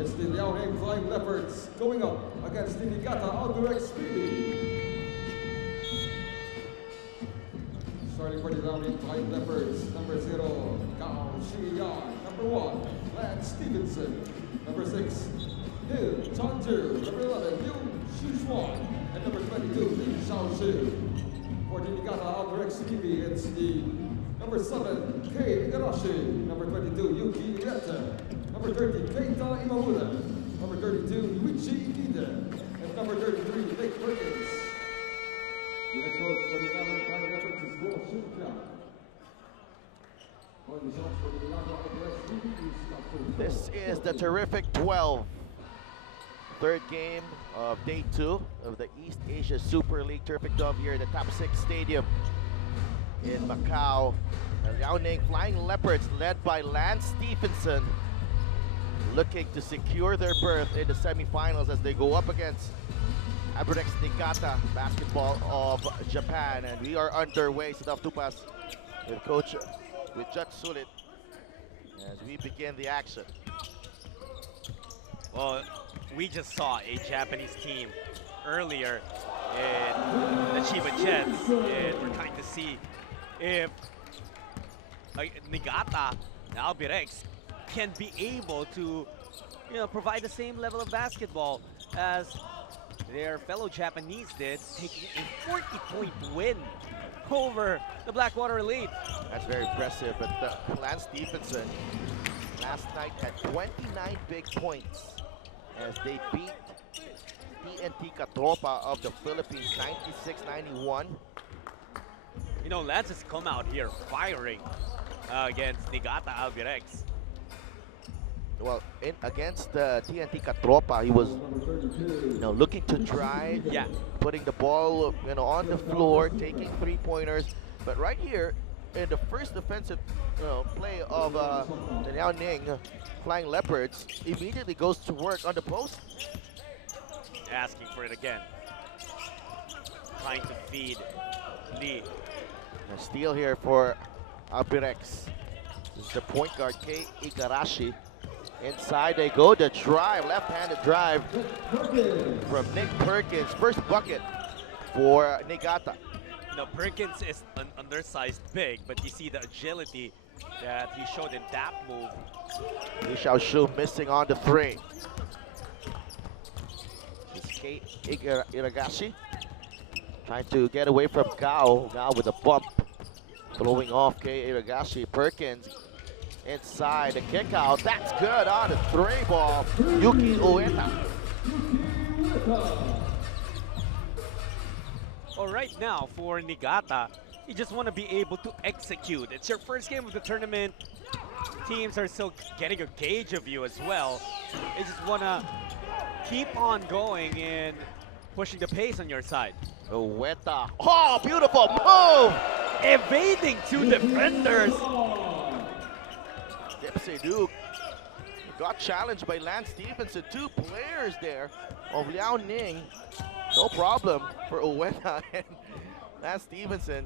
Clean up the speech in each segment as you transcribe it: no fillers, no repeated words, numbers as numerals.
It's the Liaoning Flying Leopards going up against the Niigata Albirex BB. Starting for the Liaoning Flying Leopards, number 0, Gao Shiyan. Number 1, Lance Stevenson. Number 6, Hill Chanju. Number 11, Yu Shuxuan. And number 22, Li Xiaoxu. For the Niigata Albirex BB, it's the number 7, Kei Igarashi. Number 22, Yuki Ueta. Number 30, Keita Imamura. Number 32, Luigi Ikeda. And number 33, Nick Perkins. The head coach for the Liaoning Flying Leopards is Guo Shunka. This is the terrific 12. Third game of day 2 of the East Asia Super League Terrific 12 here at the Top 6 Stadium in Macau. The Liaoning Flying Leopards, led by Lance Stevenson, looking to secure their berth in the semifinals as they go up against Albirex Niigata Basketball of Japan. And we are underway, Sadaf Tupas, with Judge Sulit as we begin the action. Well, we just saw a Japanese team earlier in the Chiba Jets, and we're trying to see if Niigata Albirex can be able to, provide the same level of basketball as their fellow Japanese did, taking a 40-point win over the Blackwater Elite. That's very impressive, but Lance Stevenson last night had 29 big points as they beat TNT Katropa of the Philippines 96-91. Lance has come out here firing against Niigata Albirex. Well, against TNT Katropa, he was looking to drive, putting the ball on the floor, taking three-pointers. But right here, in the first defensive play of the Liaoning Flying Leopards, immediately goes to work on the post. Asking for it again. Trying to feed Lee. A steal here for Albirex. This is the point guard, Kei Igarashi. Inside they go, the drive, left-handed drive from Nick Perkins. First bucket for Niigata. Perkins is an undersized big, but you see the agility that he showed in that move. Li Xiaoxu missing on the three. This is Kei Igarashi trying to get away from Gao. Gao with a bump. Blowing off Kei Igarashi. Perkins inside, the kick out, that's good on the three ball. Yuki Ueta. Well, right now for Niigata, you just want to be able to execute. It's your first game of the tournament. Teams are still getting a gauge of you as well. You just want to keep on going and pushing the pace on your side. Ueta, oh, beautiful move! Evading two defenders. Dipsy Duke got challenged by Lance Stevenson. Two players there of Liaoning. No problem for Ueta and Lance Stevenson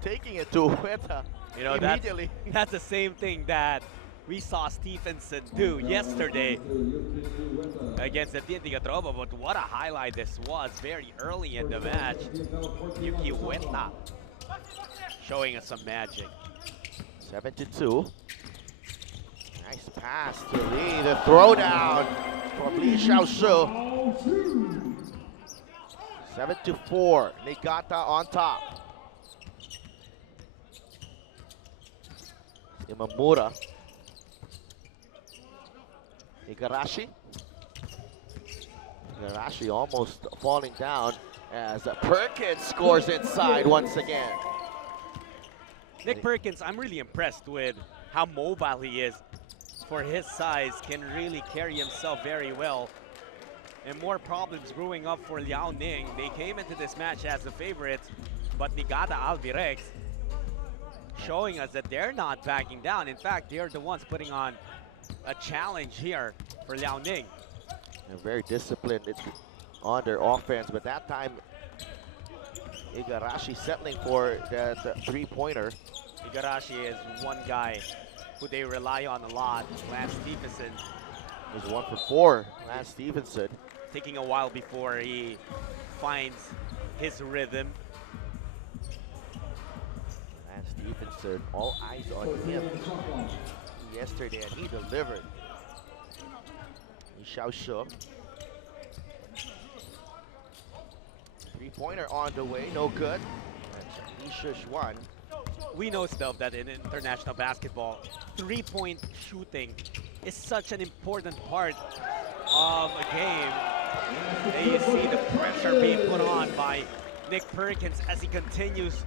taking it to Ueta immediately. That's the same thing that we saw Stevenson do yesterday against the TNT Katropa, but what a highlight this was very early in the match. Yuki Ueta showing us some magic. 7-2. Nice pass to Lee. The throwdown from Li Xiaoxu. 7-4. Niigata on top. Imamura. Igarashi. Igarashi almost falling down as Perkins scores inside once again. Nick Perkins, I'm really impressed with how mobile he is. For his size, can really carry himself very well. And more problems brewing up for Liaoning. They came into this match as the favorites, but Niigata Albirex showing us that they're not backing down. In fact, they're the ones putting on a challenge here for Liaoning. They're very disciplined on their offense, but that time Igarashi settling for that three-pointer. Igarashi is one guy who they rely on a lot. Lance Stevenson He's 1 for 4. Lance Stevenson. Taking a while before he finds his rhythm. Lance Stevenson, all eyes on him yesterday, and he delivered. Liaoning. Three-pointer on the way, no good. One. We know, Stuff, that in international basketball, three-point shooting is such an important part of a game. And you see the pressure being put on by Nick Perkins as he continues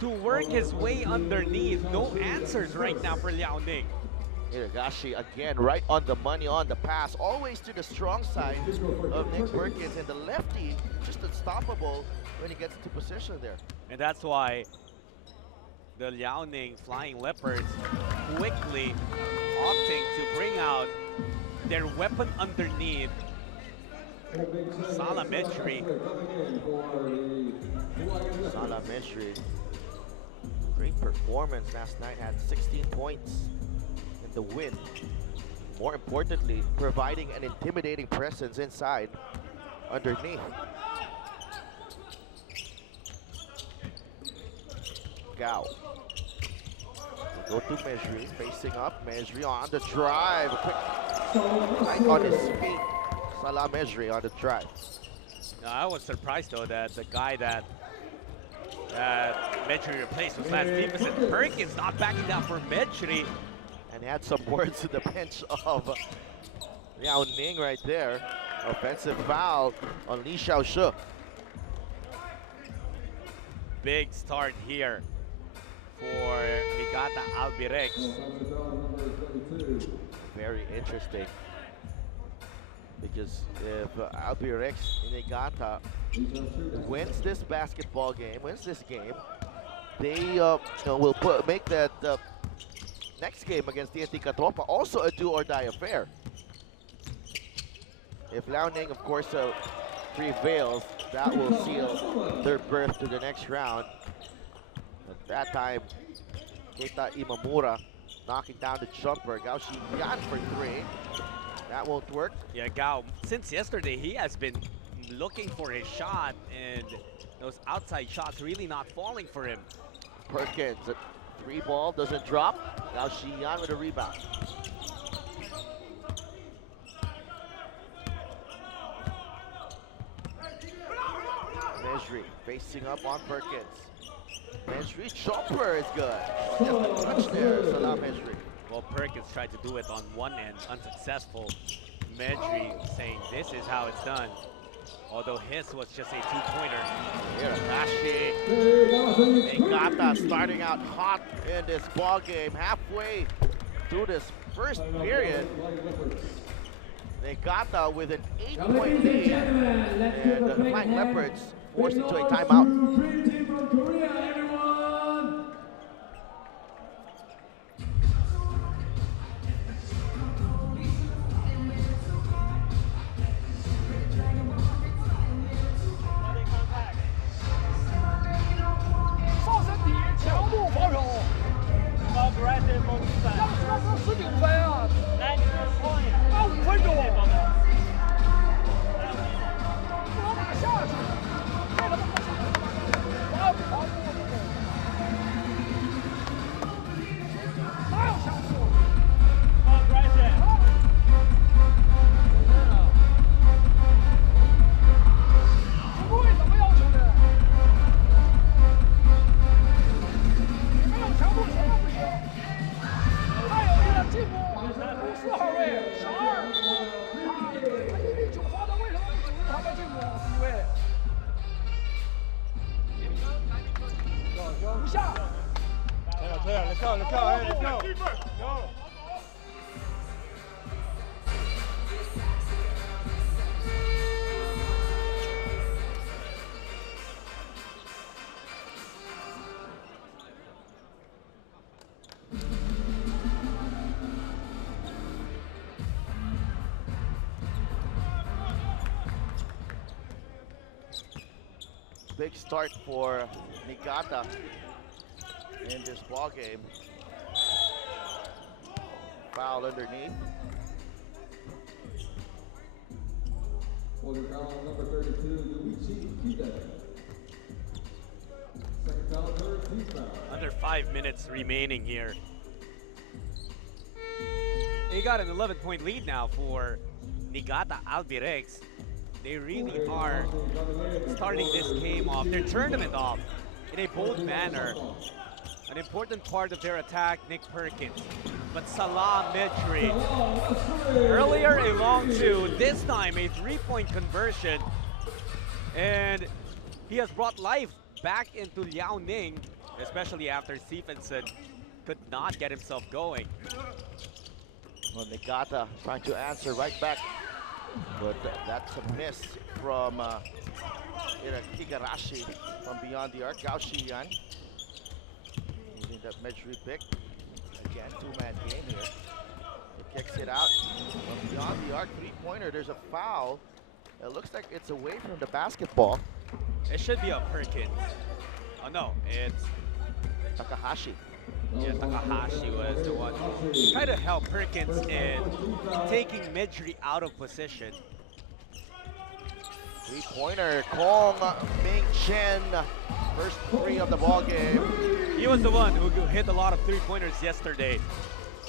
to work his way underneath. No answers right now for Liaoning. Hiragashi again right on the money on the pass, always to the strong side of Nick Perkins, and the lefty just unstoppable when he gets into position there. And that's why the Liaoning Flying Leopards quickly opting to bring out their weapon underneath. Salametry. Salametry. Great performance last night, had 16 points in the win. More importantly, providing an intimidating presence inside, underneath. Gao. Go to Mejri, facing up. Mejri on the drive. Quick right on his feet. Salah Mejri on the drive. Now, I was surprised though that the guy that Mejri replaced was Lance Stevenson. Perkins not backing down for Mejri. And had some words to the bench of Liaoning right there. Offensive foul on Li Xiaoshi. Big start here for Niigata Albirex. Very interesting, because if Albirex Niigata wins this basketball game, wins this game, they will make that next game against TNT Katropa also a do-or-die affair. If Liaoning, of course, prevails, that will seal their berth to the next round. At that time, Keita Imamura knocking down the jumper. Gao Shiyan for 3. That won't work. Yeah, Gao, since yesterday, he has been looking for his shot, and those outside shots really not falling for him. Perkins, a 3-ball, doesn't drop. Gao Shiyan with a rebound. Mejri facing up on Perkins. Mejri jumper is good. Just a touch there, Salah Mejri. Well, Perkins tried to do it on one end, unsuccessful. Mejri saying this is how it's done. Although his was just a 2-pointer. Hiragashi. Niigata starting out hot in this ball game. Halfway through this first period, Niigata with an 8-point lead. And the Flying Leopards forced into a timeout. Big start for Niigata in this ball game. Foul underneath. Holding foul number 32, Luigi Kide. Second foul, third team foul. Under 5 minutes remaining here. He got an 11-point lead now for Niigata Albirex. They really are starting this game off, their tournament off, in a bold manner. An important part of their attack, Nick Perkins. But Salah Medri, earlier a long two, this time a 3-point conversion. And he has brought life back into Liaoning, especially after Stephenson could not get himself going. Well, Niigata trying to answer right back, but that's a miss from Higarashi from beyond the arc. Gao Shiyan using that Medri pick. Again, two-man game here. He kicks it out from beyond the arc. Three-pointer, there's a foul. It looks like it's away from the basketball. It should be a Perkins. Oh no, it's Takahashi. Yeah, Takahashi was the one who tried to help Perkins in taking Medri out of position. Three-pointer, Kong Ming Chen. First three of the ball game. He was the one who hit a lot of three-pointers yesterday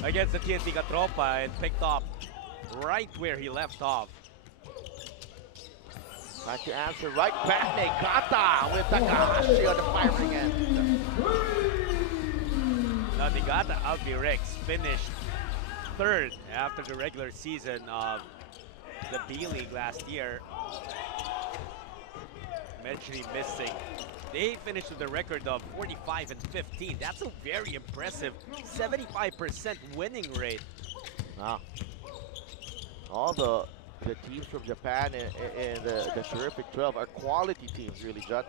against the TNT Katropa and picked up right where he left off. Trying to answer right back, Niigata with Takahashi on the firing end. Now Niigata Albirex finished third after the regular season of the B-League last year. Medri missing. They finished with a record of 45-15. That's a very impressive 75% winning rate. Wow. All the teams from Japan and the terrific 12 are quality teams, really, Judd.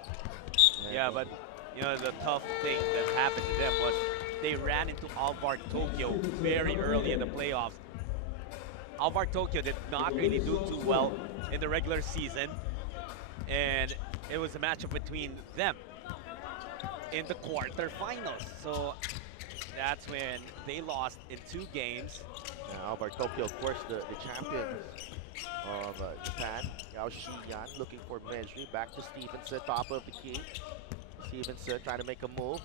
Yeah, but you know the tough thing that happened to them was they ran into Alvar Tokyo very early in the playoffs. Alvar Tokyo did not really do too well in the regular season, and it was a matchup between them in the quarterfinals. So that's when they lost in 2 games. Alvar Tokyo, of course, the champions of Japan. Gao Shiyan looking for Medri. Back to Stephenson, top of the key. Stephenson trying to make a move.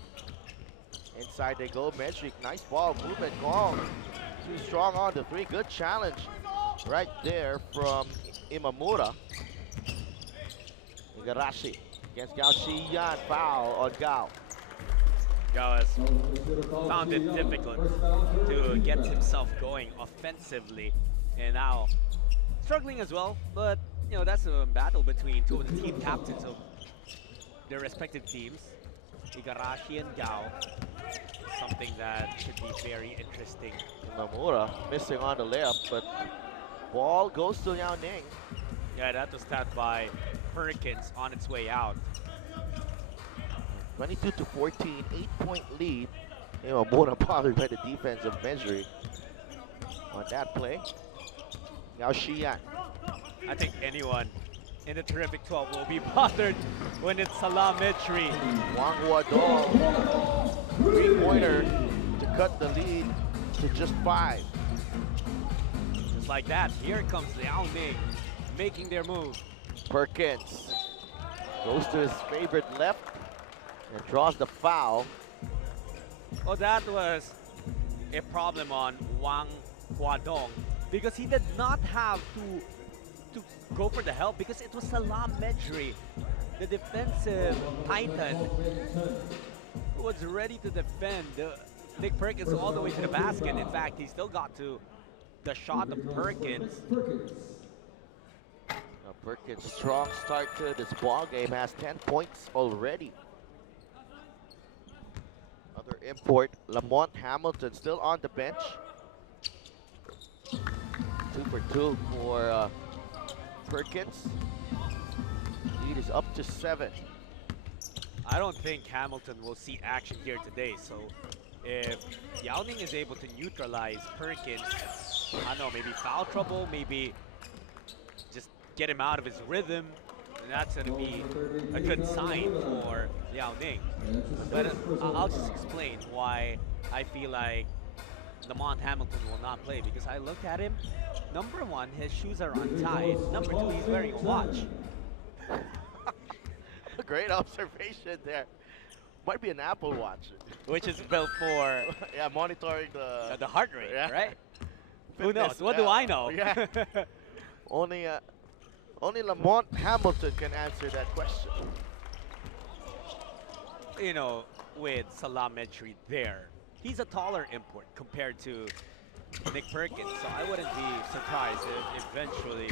Inside they go. Medri, nice ball movement. Gong too strong on the 3. Good challenge right there from Imamura. Higarashi against Gao Shiyan. Foul on Gao. Gao has found it difficult to get himself going offensively, and now struggling as well. But you know, that's a battle between 2 of the team captains of their respective teams, Higarashi and Gao. Something that should be very interesting. Imamura missing on the layup, but ball goes to Liaoning. Yeah, that was tapped by Perkins on its way out. 22-14, 8-point lead. Imamura bothered by the defense of Medri on that play. Now Shiyan. I think anyone in the terrific 12 will be bothered when it's Salah Medri. Wang Huadong, 3-pointer to cut the lead to just 5. Just like that, here comes Liaoning making their move. Perkins goes to his favorite left and draws the foul. Oh, that was a problem on Wang Huadong because he did not have to go for the help because it was Salah Medri, the defensive titan, who was ready to defend Nick Perkins all the way to the basket. In fact, he still got to the shot of Perkins. Now Perkins, strong start to this ball game, has 10 points already. Other import, Lamont Hamilton still on the bench. 2 for 2 for Perkins. Lead is up to 7. I don't think Hamilton will see action here today, so if Liaoning is able to neutralize Perkins, I don't know, maybe foul trouble, maybe just get him out of his rhythm, that's going to be a good sign for Liaoning. But I'll just explain why I feel like Lamont Hamilton will not play because I looked at him. Number one, his shoes are untied. Number two, he's wearing a watch. Great observation there. Might be an Apple Watch. Which is built for yeah, monitoring the heart rate, yeah. right? Who Fitness, knows? What do I know? Yeah. only Lamont Hamilton can answer that question. You know, with Salametry there, he's a taller import compared to Nick Perkins, so I wouldn't be surprised if eventually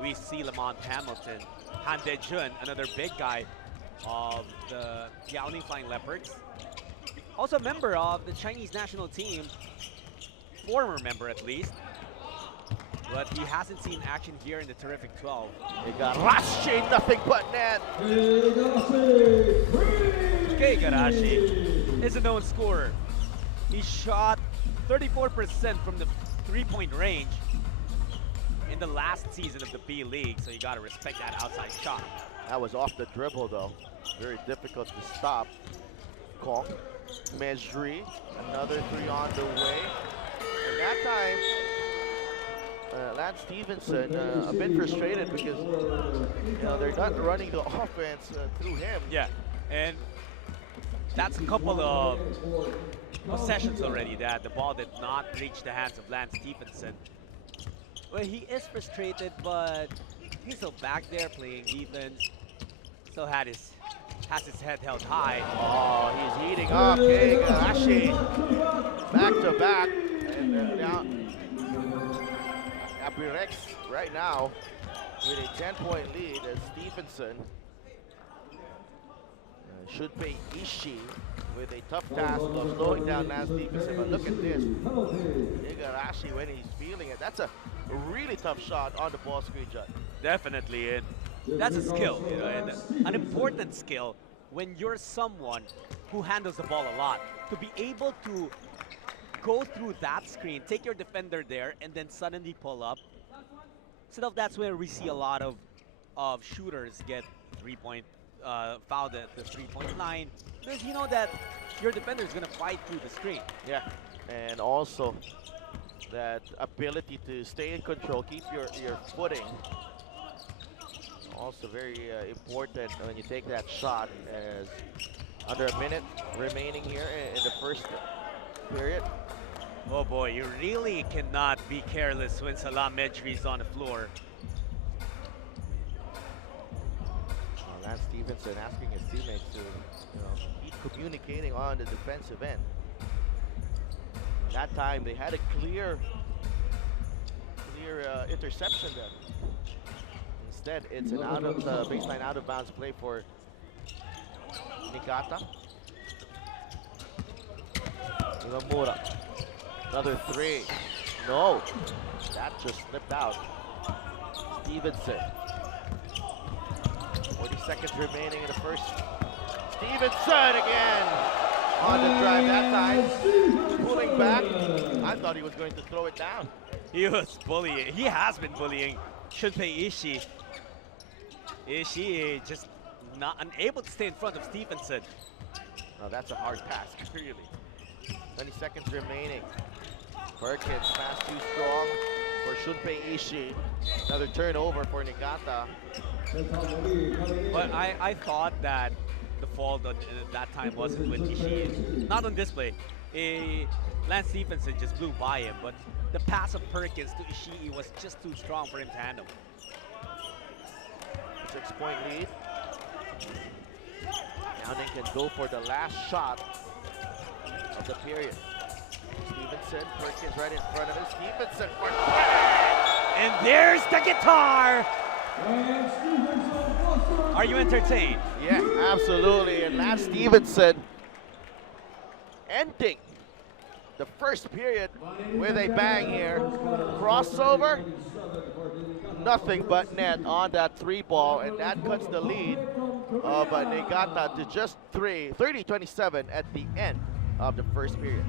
we see Lamont Hamilton, Han De-jun, another big guy of the Liaoning Flying Leopards. Also a member of the Chinese national team, former member at least, but he hasn't seen action here in the terrific 12. Igarashi, nothing but net. Igarashi is a known scorer. He shot 34% from the three-point range in the last season of the B League, so you gotta respect that outside shot. That was off the dribble though. Very difficult to stop. Kong, Mejri, another three on the way. And that time, Lance Stevenson a bit frustrated because they're not running the offense through him. Yeah, and that's a couple of possessions already that the ball did not reach the hands of Lance Stevenson. Well, he is frustrated, but he's still back there playing defense. Still has his head held high. Oh, he's heating up. Igarashi back to back. And now Albirex right now with a 10-point lead as Stevenson should pay Ishii with a tough task of slowing down Lance Stevenson. But look at this. Igarashi when he's feeling it. That's a really tough shot on the ball screen, Judd. Definitely, and that's a skill, and an important skill when you're someone who handles the ball a lot. To be able to go through that screen, take your defender there, and then suddenly pull up. So that's where we see a lot of shooters get fouled at the 3-point line, because you know that your defender is going to fight through the screen. Yeah, and also that ability to stay in control, keep your footing. Also very important when you take that shot, as under a minute remaining here in the first period. Oh boy, you really cannot be careless when Salametry is on the floor. Lance Stevenson asking his teammates to keep communicating on the defensive end. That time they had a clear interception there. Instead, it's an baseline out of bounds play for Niigata. Uemura, another three. No, that just slipped out. Stevenson. 40 seconds remaining in the first. Stevenson again on the drive that time. Pulling back. I thought he was going to throw it down. He was bullying. He has been bullying Shunpei Ishii. Ishii just not unable to stay in front of Stevenson. Now that's a hard task, really. 20 seconds remaining. Perkins, pass too strong for Shunpei Ishii. Another turnover for Niigata. But I thought that the fault at that time wasn't with Ishii. Not on display. Lance Stevenson just blew by him, but the pass of Perkins to Ishii was just too strong for him to handle. 6-point lead. Liaoning can go for the last shot of the period. Stevenson, Perkins right in front of him. Stevenson for 20! And there's the guitar! Are you entertained? Yeah, absolutely. And Lance Stevenson ending the first period with a bang here. Crossover, nothing but net on that three ball, and that cuts the lead of Niigata to just 30-27 at the end of the first period.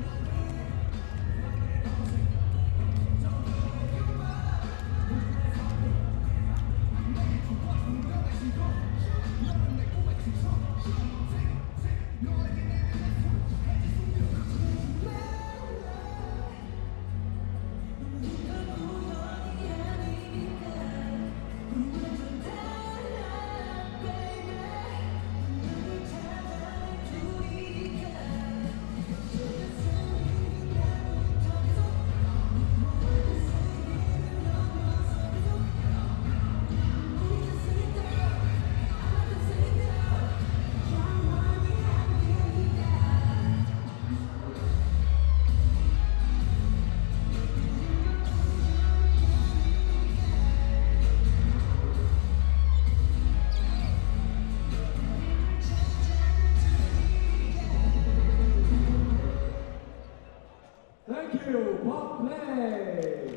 play.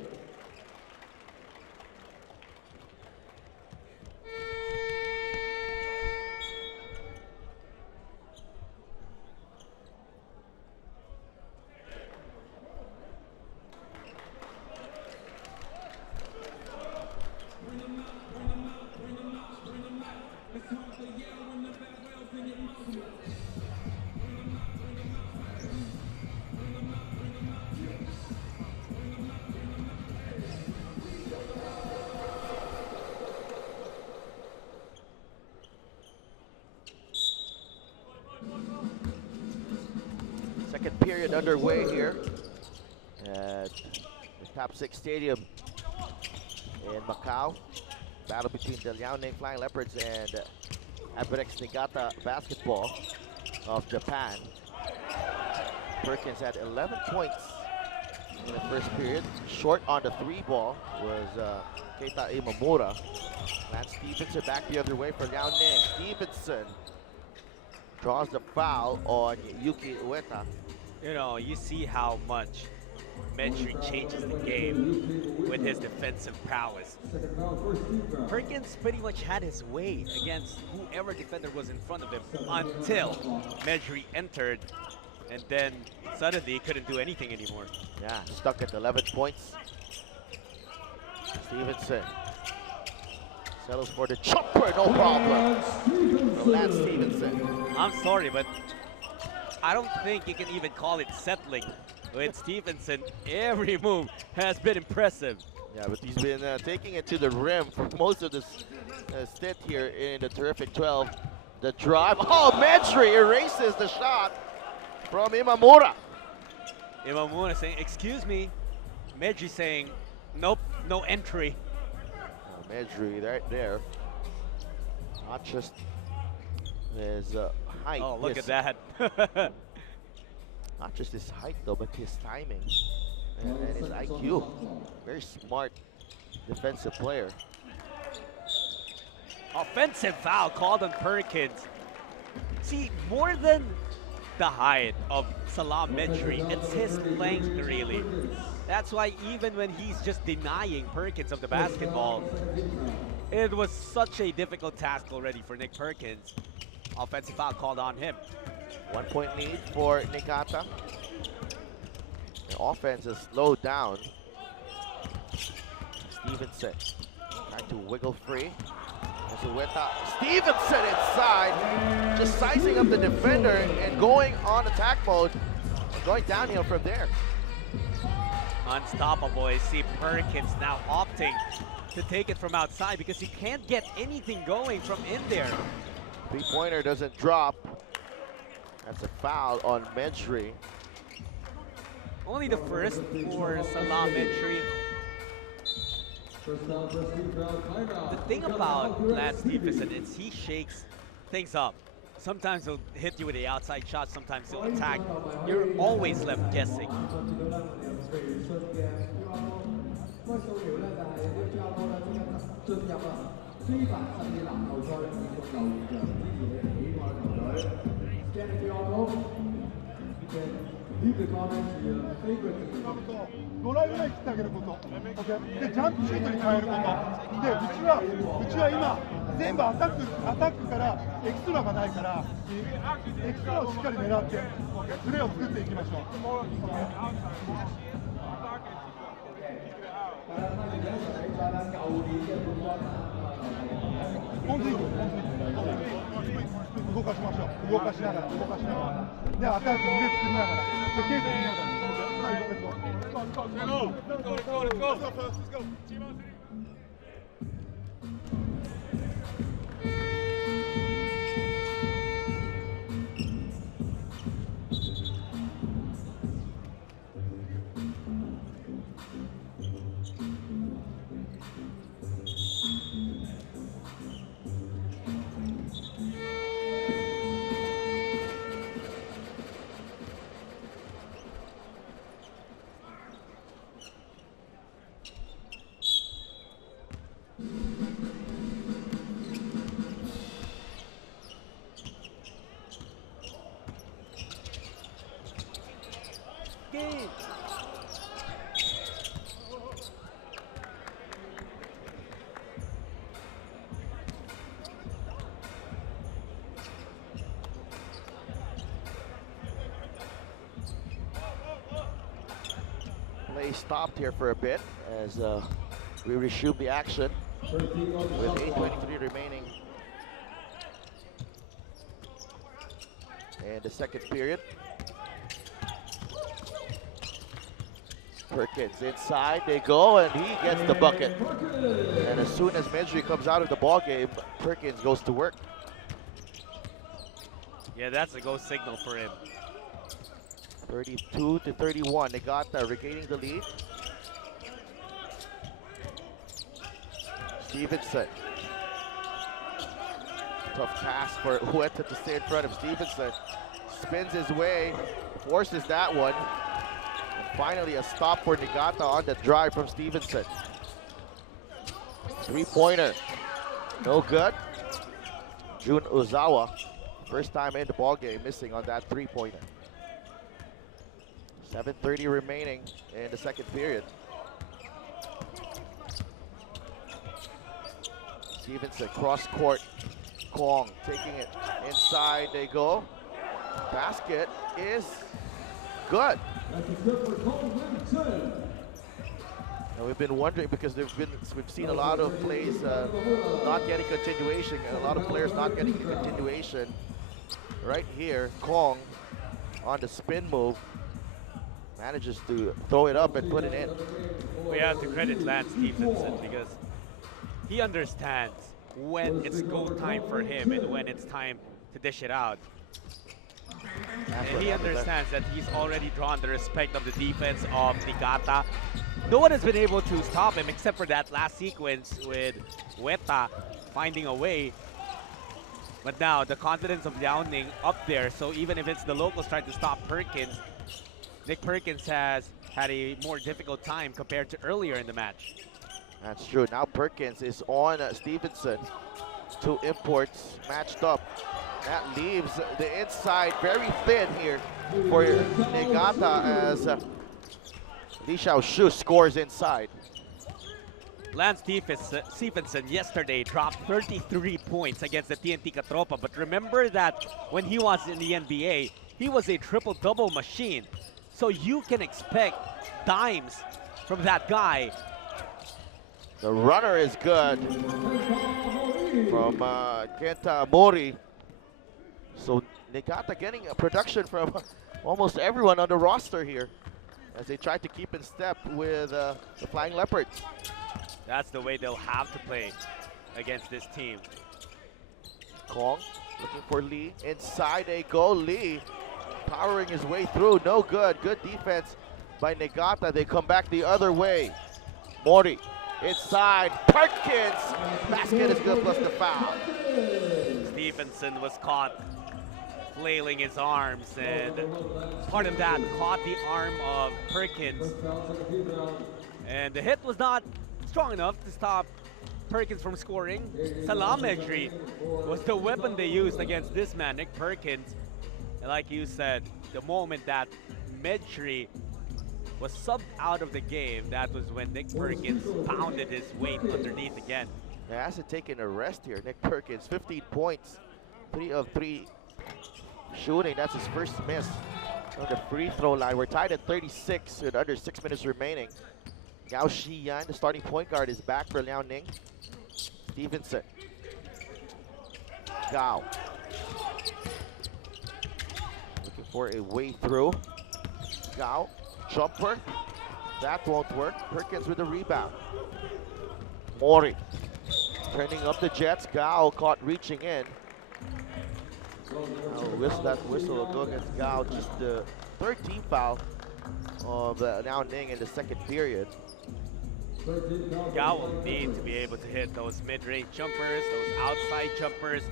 Second period underway here at the top 6 stadium in Macau. Battle between the Liaoning Flying Leopards and Albirex Niigata basketball of Japan. Perkins had 11 points in the first period. Short on the 3 ball was Keita Imamura. Lance Stevenson back the other way for Liaoning. Stevenson draws the foul on Yuki Ueta. You know, you see how much Medri changes the game with his defensive prowess. Perkins pretty much had his way against whoever defender was in front of him until Medri entered, and then suddenly he couldn't do anything anymore. Yeah, stuck at 11 points. Stevenson settles for the jumper, no problem. From Lance Stevenson. I'm sorry, but I don't think you can even call it settling. With Stevenson, every move has been impressive. Yeah, but he's been taking it to the rim for most of this stint here in the terrific 12. The drive, oh, Medri erases the shot from Imamura. Imamura saying, excuse me. Medri saying, nope, no entry. Oh, Medri right there. Not just his height. Oh, look at that. Not just his height though, but his timing and his IQ. Very smart defensive player. Offensive foul called on Perkins. See, more than the height of Salam Medri, it's his length really. That's why even when he's just denying Perkins of the basketball, it was such a difficult task already for Nick Perkins. Offensive foul called on him. 1 point lead for Niigata. The offense is slowed down. Stevenson trying to wiggle free. Stevenson inside, just sizing up the defender and going on attack mode, and going downhill from there. Unstoppable. You see Perkins now opting to take it from outside because he can't get anything going from in there. Three-pointer doesn't drop. That's a foul on Medri. Only the first for Salam Medri. The thing about Lance Stevenson is he shakes things up. Sometimes he'll hit you with the outside shot, sometimes he'll attack. You're always left guessing. Leave the comments to your favorite. ドライブライン切ってあげること、OK、でジャンプシュートに変えることで、うちは今全部アタックからエクストラがないからエクストラをしっかり狙ってプレーを作っていきましょう。本当に動かしましょう。動かしながらでアタック腕作りながらでケース見ながら。play stopped here for a bit as we resume the action with 8:23 remaining in the second period. Perkins inside, they go, and he gets the bucket. And as soon as Medjugorje comes out of the ball game, Perkins goes to work. Yeah, that's a go signal for him. 32-31, Niigata regaining the lead. Stevenson. Tough pass for Huerta to stay in front of Stevenson. Spins his way, forces that one. And finally a stop for Niigata on the drive from Stevenson. Three-pointer, no good. Jun Uzawa, first time in the ball game, missing on that three-pointer. 7:30 remaining in the second period. Stevenson cross court, Kwong taking it inside, they go. Basket is good. And we've been wondering because we've seen a lot of plays not getting continuation, and a lot of players not getting continuation. Right here, Kwong on the spin move manages to throw it up and put it in. We have to credit Lance Stevenson because he understands when it's go time for him and when it's time to dish it out. And he understands that he's already drawn the respect of the defense of Niigata. No one has been able to stop him except for that last sequence with Huerta finding a way. But now the confidence of Liaoning up there, so even if it's the locals trying to stop Perkins, Nick Perkins has had a more difficult time compared to earlier in the match. That's true. Now Perkins is on Stevenson. Two imports matched up. That leaves the inside very thin here for Niigata as Lee Xiaoshu scores inside. Lance Stevenson yesterday dropped 33 points against the TNT Katropa, but remember that when he was in the NBA, he was a triple-double machine. So you can expect dimes from that guy. The runner is good from Kenta Mori. So Niigata getting a production from almost everyone on the roster here as they try to keep in step with the Flying Leopards. That's the way they'll have to play against this team. Kong looking for Lee. Inside they go. Lee powering his way through. No good. Good defense by Niigata. They come back the other way. Mori inside. Perkins. Basket is good plus the foul. Stevenson was caught flailing his arms, and part of that caught the arm of Perkins. And the hit was not strong enough to stop Perkins from scoring. Salametry was the weapon they used against this man, Nick Perkins. And like you said, the moment that Medjugorje was subbed out of the game, that was when Nick Perkins pounded his weight underneath again. He hasn't taken a rest here. Nick Perkins, 15 points, 3 of 3 shooting. That's his first miss on the free throw line. We're tied at 36 with under 6 minutes remaining. Gao Shiyan, the starting point guard, is back for Liaoning. Stevenson. Gao. Looking for a way through. Gao, jumper. That won't work. Perkins with the rebound. Mori. Turning up the Jets. Gao caught reaching in. That whistle will go against Gao. Just the third team foul of Liaoning in the second period. Gao will need to be able to hit those mid-range jumpers, those outside jumpers.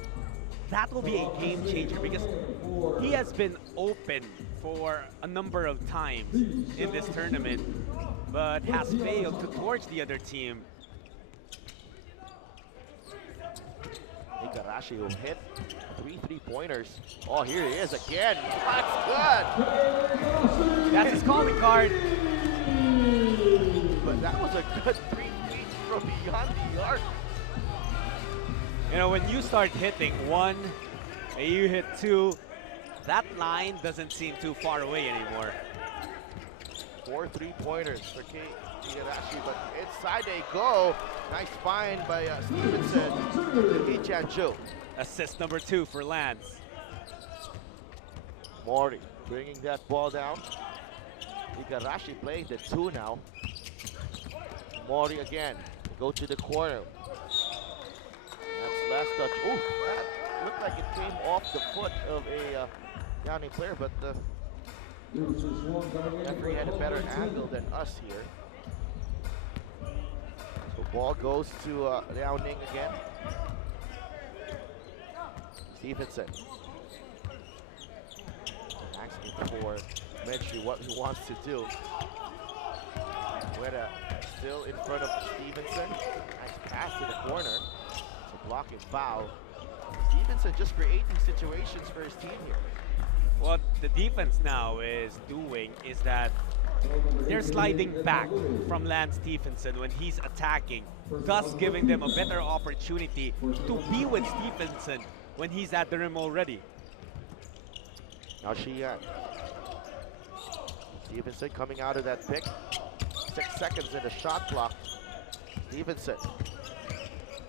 That will be a game changer because he has been open for a number of times in this tournament, but has failed to torch the other team. Igarashi will hit 3 3-pointers. Oh, here he is again. That's good. That's his calling card. But that was a good 3 feet from beyond the arc. You know, when you start hitting 1 and you hit 2, that line doesn't seem too far away anymore. 4 3-pointers for Igarashi, but inside they go. Nice find by Stevenson to Ichanchu. Assist number 2 for Lance. Mori bringing that ball down. Igarashi playing the 2 now. Mori again, go to the corner. That's last touch. Ooh, that looked like it came off the foot of a Liaoning player, but the referee had a better angle than us here. So ball goes to Liaoning again. Stevenson asking for Metri what he wants to do. Weta still in front of Stevenson. Nice pass to the corner. It's a blocking foul. Stevenson just creating situations for his team here. What the defense now is doing is that they're sliding back from Lance Stephenson when he's attacking, thus giving them a better opportunity to be with Stephenson when he's at the rim already. Now Stevenson coming out of that pick. 6 seconds in the shot clock. Stevenson.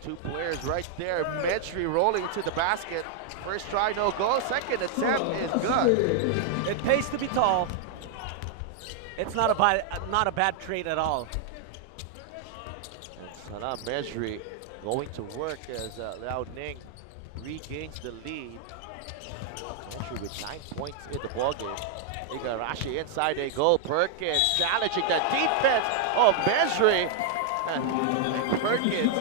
2 players right there. Metri rolling into the basket. First try, no go. Second attempt is good. It pays to be tall. It's not a bad trade at all. And Salah Metri going to work as Liaoning regains the lead. Metri with 9 points in the ballgame. Igarashi inside they go. Perkins challenging the defense of Metri. And Perkins.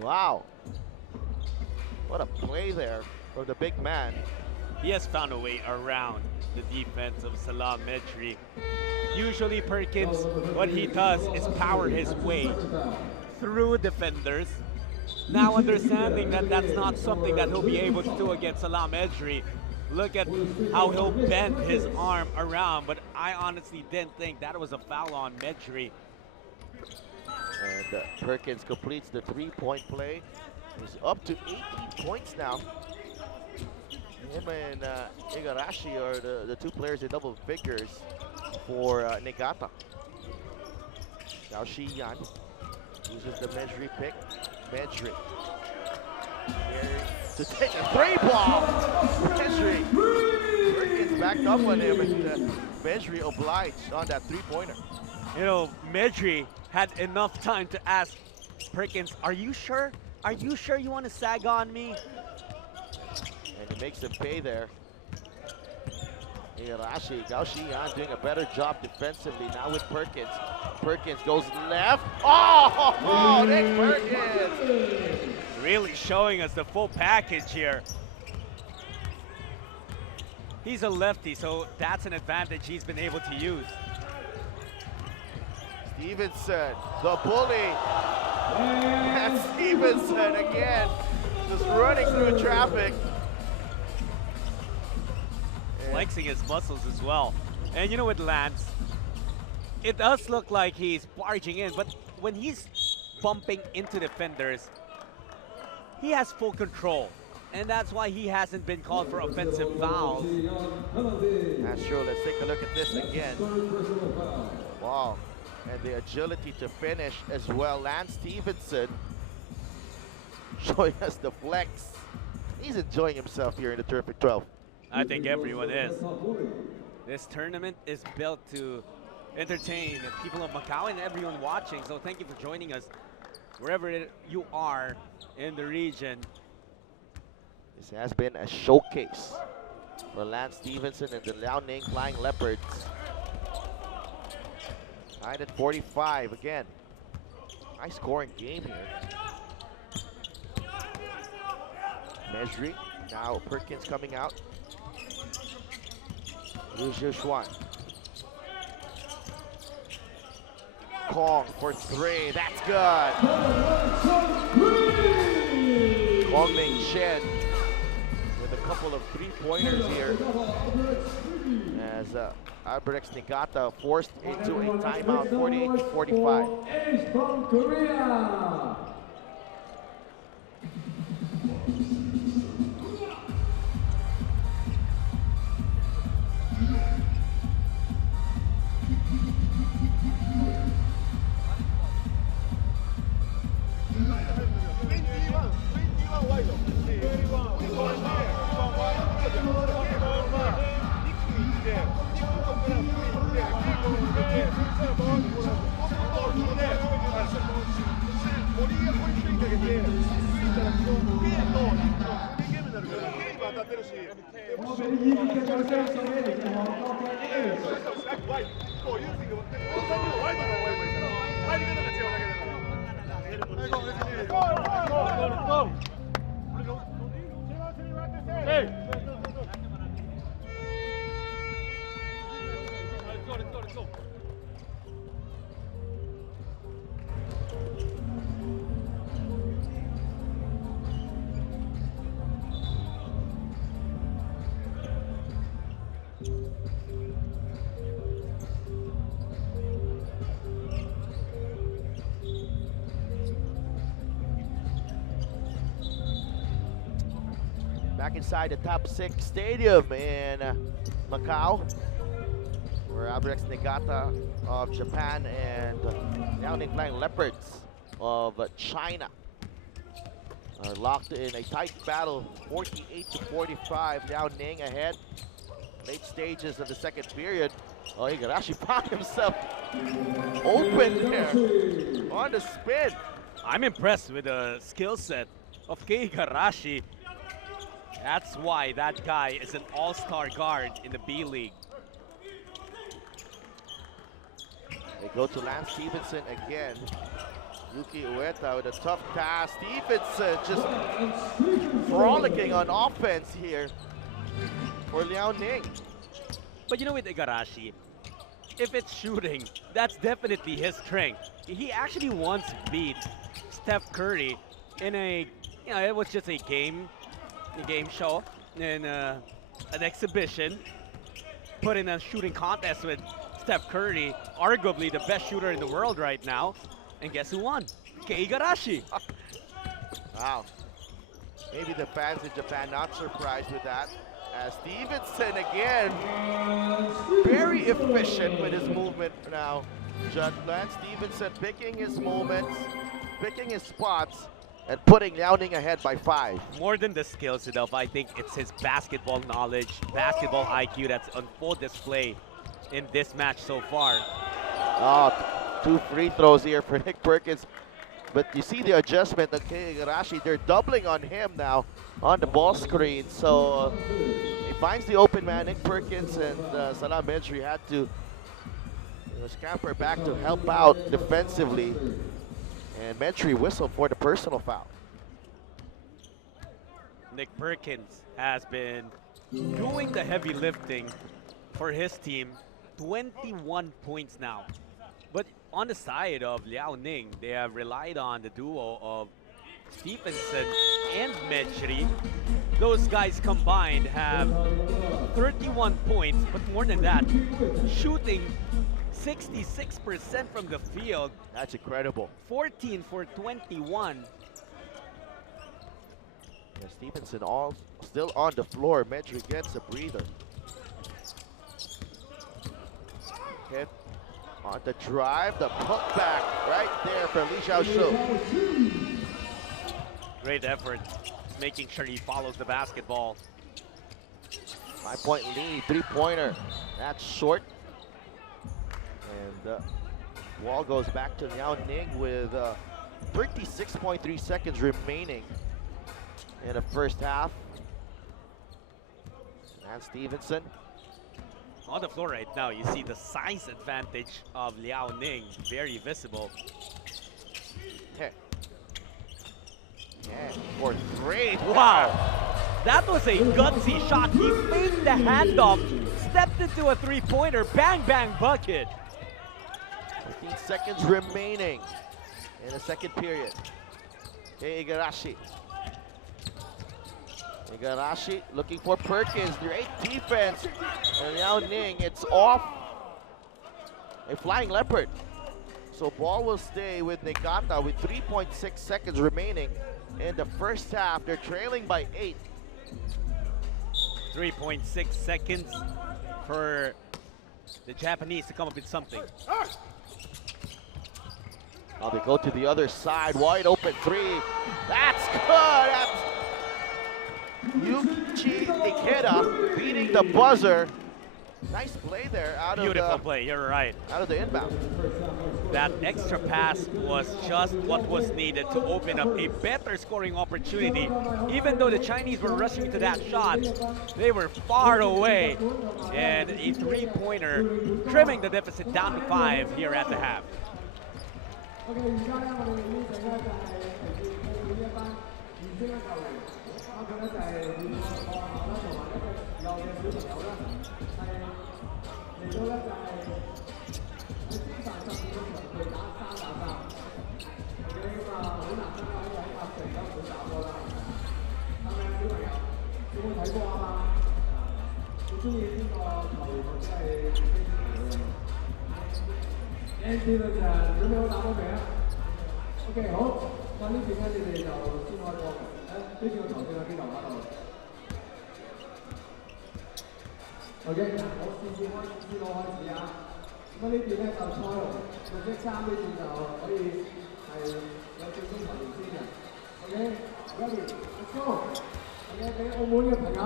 Wow. What a play there from the big man. He has found a way around the defense of Salah Metri. Usually Perkins, what he does is power his way through defenders. Now understanding that that's not something that he'll be able to do against Salah Metri. Look at how he'll bend his arm around, but I honestly didn't think that was a foul on Metri. And Perkins completes the 3-point play. He's up to 18 points now. Him and Igarashi are the 2 players in double figures for Niigata. Now Shiyan uses the Metri pick. Metri here to take a 3-ball. Metri. Perkins backed up on him, and Metri obliged on that 3-pointer. You know, Metri had enough time to ask Perkins, are you sure? Are you sure you want to sag on me? And he makes him pay there. Igarashi, Gao Shiyan doing a better job defensively now with Perkins. Perkins goes left. Oh, Nick Perkins! Really showing us the full package here. He's a lefty, so that's an advantage he's been able to use. Stevenson, the bully. And Stevenson again, just running through traffic. Flexing his muscles as well. And you know, with Lance, it does look like he's barging in, but when he's bumping into defenders, he has full control. And that's why he hasn't been called for offensive fouls. That's true. Let's take a look at this again. Wow. And the agility to finish as well. Lance Stevenson showing us the flex. He's enjoying himself here in the Terrific 12. I think everyone is. This tournament is built to entertain the people of Macau and everyone watching. So thank you for joining us wherever you are in the region. This has been a showcase for Lance Stevenson and the Liaoning Flying Leopards. 9:45 again. High scoring game here. Metri, now Perkins coming out. Liu Xuan. Kong for 3, that's good. Kong Ming Shen with a couple of 3-pointers here. As Albirex Niigata forced into a timeout, 48-45. From Korea. Back inside the top 6 stadium in Macau, where Albirex Niigata of Japan and Liaoning Fying Leopards of China are locked in a tight battle, 48-45. Liaoning ahead. Late stages of the second period. Oh, Igarashi found himself open there on the spin. I'm impressed with the skill set of Kei Igarashi. That's why that guy is an all-star guard in the B-League. They go to Lance Stevenson again. Yuki Ueda with a tough pass. Stevenson just frolicking on offense here for Liaoning. But you know, with Igarashi, if it's shooting, that's definitely his strength. He actually once beat Steph Curry in it was just a game show, in an exhibition, put in a shooting contest with Steph Curry, arguably the best shooter in the world right now. And guess who won? Kei Igarashi. Wow. Maybe the fans in Japan not surprised with that. As Stevenson again, very efficient with his movement now. Lance Stevenson picking his moments, picking his spots, and putting Liaoning ahead by 5. More than the skills itself, I think it's his basketball knowledge, basketball IQ that's on full display in this match so far. Oh, 2 free throws here for Nick Perkins. But you see the adjustment of Kei Igarashi. They're doubling on him now on the ball screen. So he finds the open man. Nick Perkins and Salah Medri had to scamper back to help out defensively. And Medri whistled for the personal foul. Nick Perkins has been doing the heavy lifting for his team. 21 points now. But on the side of Liaoning, they have relied on the duo of Stevenson and Medri. Those guys combined have 31 points, but more than that, shooting 66% from the field. That's incredible. 14 for 21. Yeah, Stevenson still on the floor. Medri gets a breather. Hit on the drive, the putback right there for Li Xiaoshu. Great effort, making sure he follows the basketball. 5-point lead, 3-pointer. That's short. And ball goes back to Liaoning with 36.3 seconds remaining in the first half. And Stevenson. On the floor right now, you see the size advantage of Liaoning, very visible. Okay. Yeah, for 3. Wow, that was a gutsy shot. He faked the handoff, stepped into a three-pointer, bang, bang, bucket. 15 seconds remaining in the second period. Kei Igarashi. Igarashi looking for Perkins. Great defense. And Liaoning, it's off. A Flying Leopard. So ball will stay with Niigata with 3.6 seconds remaining in the first half. They're trailing by 8. 3.6 seconds for the Japanese to come up with something. Now they go to the other side. Wide open 3. That's good. That's Yuichi Ikeda beating the buzzer. Nice play there out Beautiful of the play, you're right. out of the inbound. That extra pass was just what was needed to open up a better scoring opportunity. Even though the Chinese were rushing to that shot, they were far away. And a three-pointer, trimming the deficit down to 5 here at the half. OK， 好，咁呢邊咧，你哋就先開波。呢邊個頭先喺邊度啊？ OK， 嗱，我先攞開始啊。咁呢邊咧就賽龍，綠色衫呢邊就可以係有正宗球員先嘅。OK，ready，let's go。OK， 俾澳門嘅朋友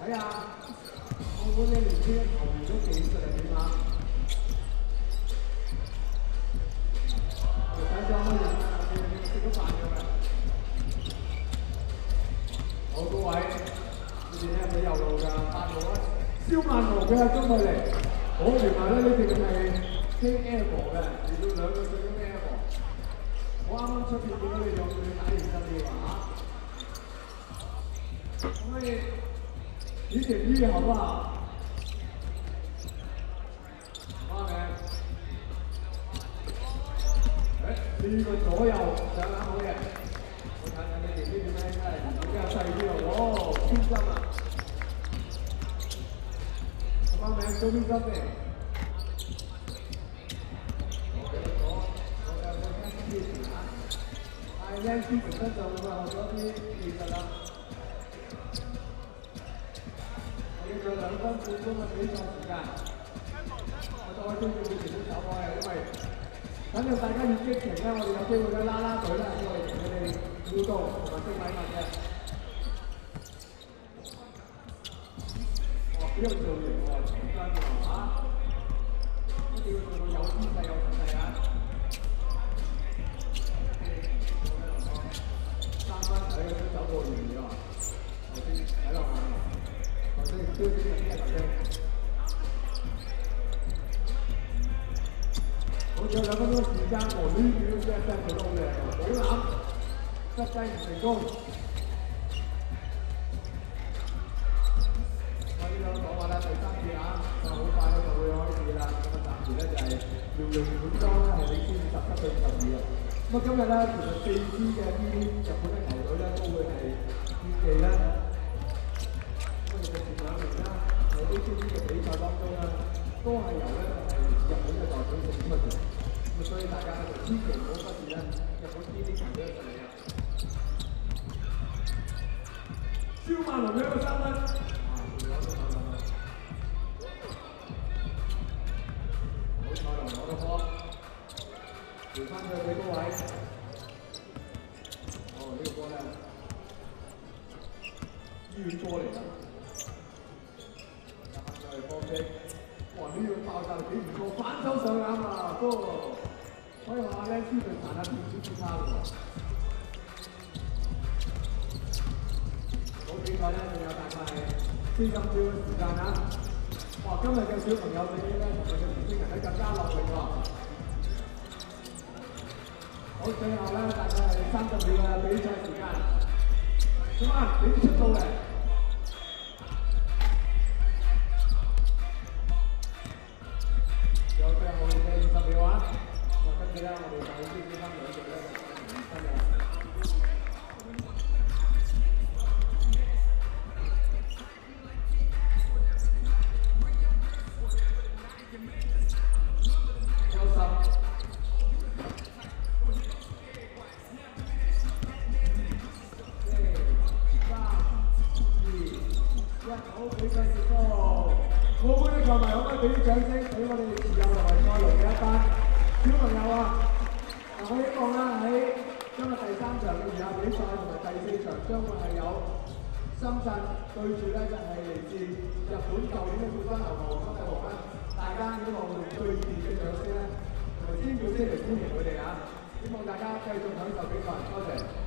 睇下澳門嘅年輕球員嘅技術係點啊？唔使裝乜嘢，你食咗飯㗎啦。好，各位，呢邊咧俾右路㗎，8路啊。 蕭萬豪嘅中距離，原來咧呢邊係傾 air 嘅，嚟到2個最終 air。我啱啱出邊見到你用佢打完真嘅話嚇，咁所以以前啲好不好？啱嘅。呢個左右上籃好嘅，我睇睇你哋呢邊咧，真係比較細啲喎，偏心啊！ 幫名都邊心嘅，係靚師本身就學咗啲技術啦。我要做2分半鐘嘅比賽時間，我再跟住佢哋走開啊，因為反正大家越激情咧，我哋有機會咧啦啦隊咧過嚟同佢哋互動同埋升禮物嘅。哦，幾有造型喎！ 要做到有姿勢有實勢啊！3分睇佢都走過完㗎，頭先睇落去，頭先標誌係咩頭先？好似有2分鐘時間，我呢邊都真係做得好靚喎，好攬，執雞唔成功。我呢度講話啦，第3節啊，就好快咧就會開始啦。 咧就係遼寧本莊咧係領先17對12啊！咁今日咧其實4支嘅呢啲日本嘅球隊咧都會係競技咧，咁我哋嘅前2年啦，喺呢啲嘅比賽當中咧，都係由咧係日本嘅代表勝出嘅。咁所以大家咧千祈唔好忽視咧日本呢啲球隊嘅實力啊！蕭萬龍嘅一個3分。 攞個波，調翻佢俾高位。呢個波咧，醫院波嚟㗎。就係波擊，哇！呢個爆炸力幾唔錯，反手上籃啊！都可以話咧，呢隊彈下跳少少差喎。好比賽咧，仲有大概係40秒嘅時間啊！ 哇！今日嘅小朋友仔咧，同佢嘅年輕人咧更加落力喎。好，最後咧大概係30秒嘅比賽時間。今晚點出到嚟？有最後嘅20秒啊！跟住咧，我哋就先至分2隊咧，分嘅。 澳門嘅球迷可唔可以俾啲掌聲俾我哋持有同埋賽龍嘅一班小朋友啊！我希望咧喺今日第3場嘅餘下比賽同埋第4場將會係有深圳對住咧就係嚟自日本舊年嘅冠軍牛牛咁嘅黃啦，大家希望用最熱烈嘅掌聲咧，同埋尖叫聲嚟歡迎佢哋啊！希望大家繼續享受比賽，多謝。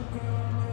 Nunca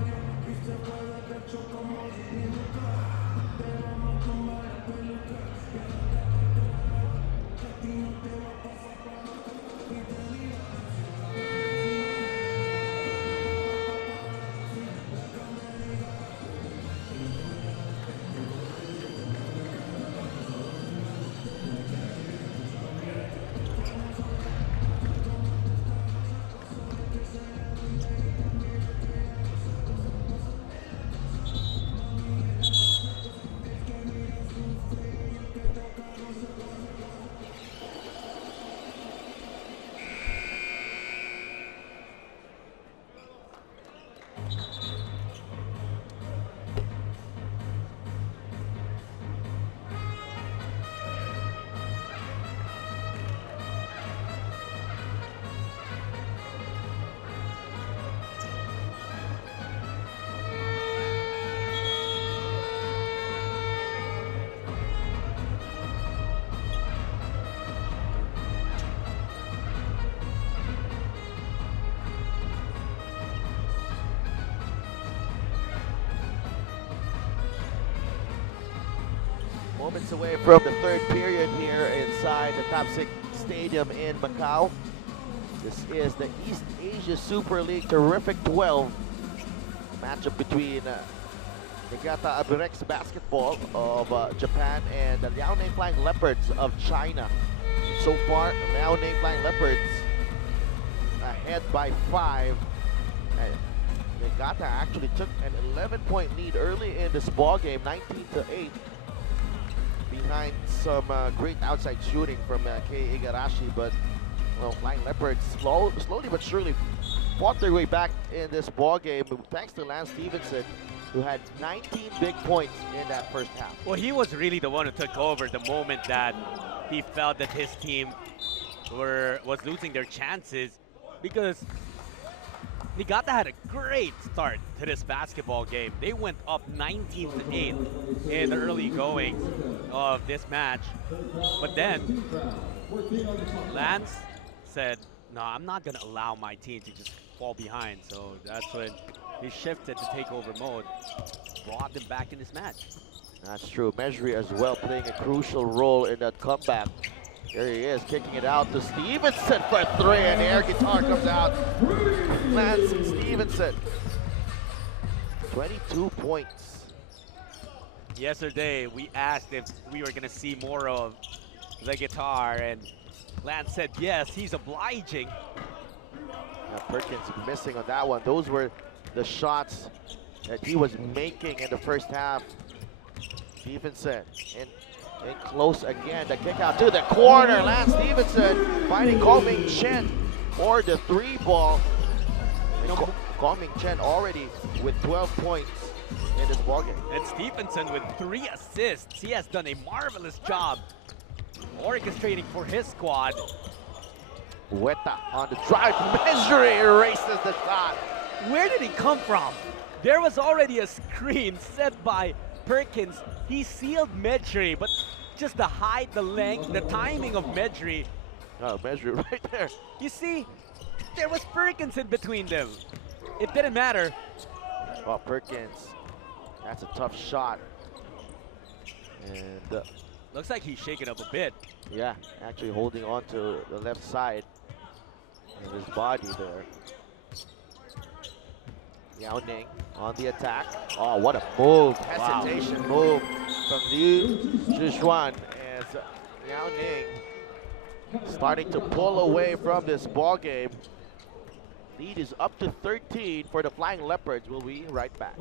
Moments away from the third period here inside the top 6 stadium in Macau. This is the East Asia Super League Terrific 12 matchup between Niigata Albirex basketball of Japan and the Liaoning Flying Leopards of China. So far, Liaoning Flying Leopards ahead by 5. Niigata actually took an 11-point lead early in this ball game, 19-8, behind some great outside shooting from Kei Igarashi, but Flying Leopards slowly but surely fought their way back in this ball game thanks to Lance Stevenson, who had 19 big points in that first half. Well, he was really the one who took over the moment that he felt that his team was losing their chances, because Niigata had a great start to this basketball game. They went up 19-8 in the early goings of this match. But then Lance said, no, I'm not going to allow my team to just fall behind. So that's when he shifted to takeover mode, brought them back in this match. That's true. Mejri as well playing a crucial role in that comeback. There he is, kicking it out to Stevenson for 3, and the air guitar comes out. Lance Stevenson, 22 points. Yesterday, we asked if we were going to see more of the guitar, and Lance said yes, he's obliging. Yeah, Perkins missing on that one. Those were the shots that he was making in the first half. Stevenson in close again. The kick out to the corner. Lance Stevenson finding Gong-Ming Chen for the 3-ball. Gong-Ming Chen already with 12 points in this ballgame. And Stevenson with 3 assists. He has done a marvelous job orchestrating for his squad. Weta on the drive. Mejri erases the shot. Where did he come from? There was already a screen set by Perkins. He sealed Mejri, but just the height, the length, the timing of Mejri. Oh, Mejri right there. You see, there was Perkins in between them. It didn't matter. Well, Perkins, that's a tough shot. And looks like he's shaking up a bit. Yeah, actually holding on to the left side of his body there. Liaoning on the attack. Oh, what a move. Hesitation move from Liu Zhishuan as Liaoning starting to pull away from this ball game. Lead is up to 13 for the Flying Leopards. We'll be right back.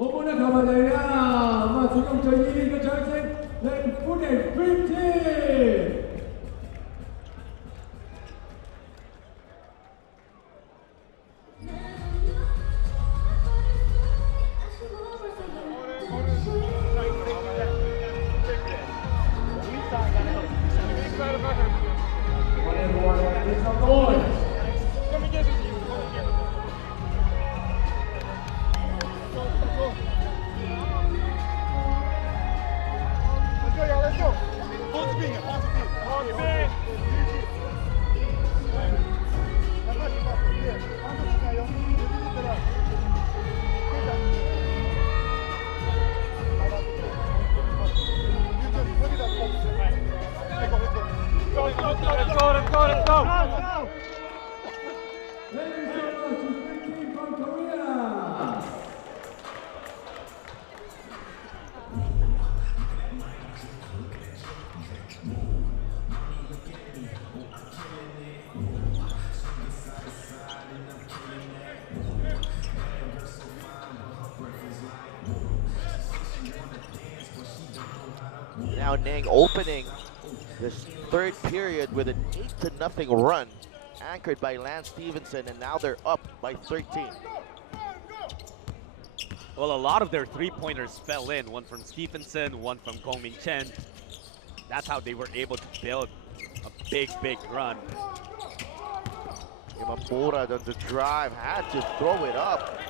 Liaoning opening this third period with an 8-0 run, anchored by Lance Stevenson, and now they're up by 13. Well, a lot of their 3-pointers fell in, one from Stevenson, one from Gong-Ming Chen. That's how they were able to build a big run. Imamura on the drive, had to throw it up.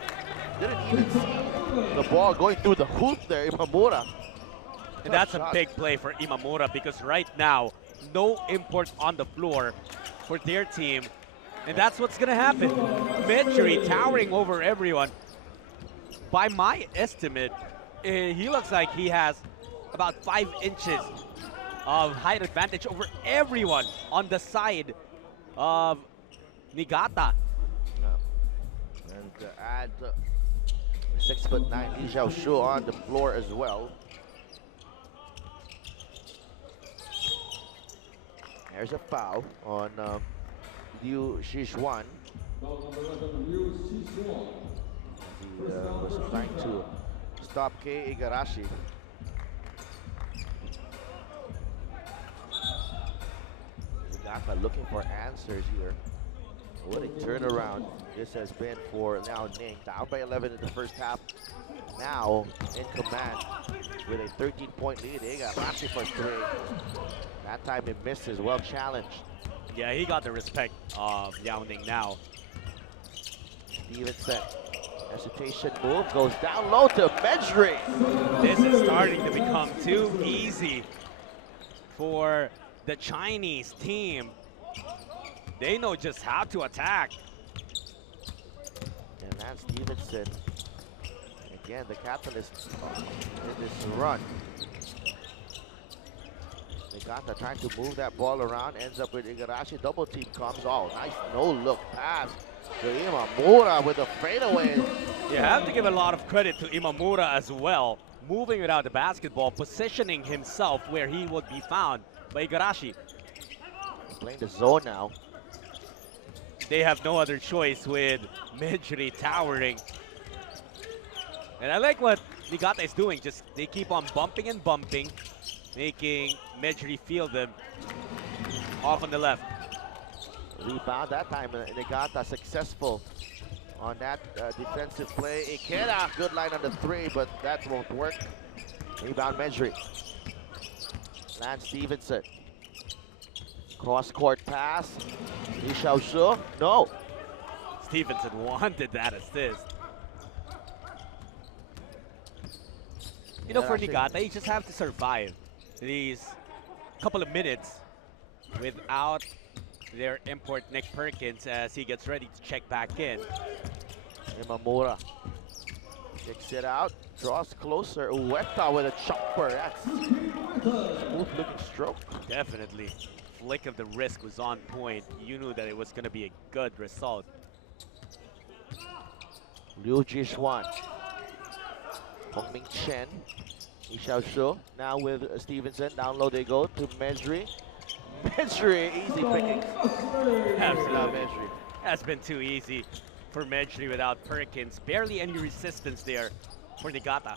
Didn't even see the ball going through the hoop there, Imamura. And that's a big play for Imamura, because right now, no imports on the floor for their team. And that's what's going to happen. Mejri towering over everyone. By my estimate, he looks like he has about 5 inches of height advantage over everyone on the side of Niigata. And to add 6'9" Li Xiaoshu on the floor as well. There's a foul on Liu Xixuan. He was trying to stop Kei Igarashi. Niigata looking for answers here. What a turnaround this has been for Liaoning. Down by 11 in the first half. Now in command with a 13-point lead. Igarashi for 3. That time he missed as well, challenged. Yeah, he got the respect of Liaoning now. Stevenson, hesitation move, goes down low to Medjri. This is starting to become too easy for the Chinese team. They know just how to attack. And that's Stevenson. Again, the catalyst in this run. Niigata trying to move that ball around, ends up with Igarashi. Double team comes. Oh, nice no-look pass to Imamura with a fadeaway. You have to give a lot of credit to Imamura as well. Moving without the basketball, positioning himself where he would be found by Igarashi. Playing the zone now. They have no other choice with Medjri towering. And I like what Niigata is doing. Just they keep on bumping and bumping, making Medjri feel them off on the left. Rebound that time. Niigata successful on that defensive play. Ikeda, good line on the 3, but that won't work. Rebound Medjri. Lance Stevenson. Cross-court pass. Li Xiaoshu. No. Stevenson wanted that assist. You know, for Niigata, you just have to survive these couple of minutes without their import Nick Perkins as he gets ready to check back in. Imamura kicks it out, draws closer. Ueta with a chopper. That's smooth-looking stroke. Definitely. Flick of the wrist was on point. You knew that it was going to be a good result. Liu Jixuan. Hongming Chen. Li Xiaoshu now with Stevenson. Down low they go to Medjri. Medjri, easy picking. Absolutely. Medjri. That's been too easy for Medjri without Perkins. Barely any resistance there for Niigata.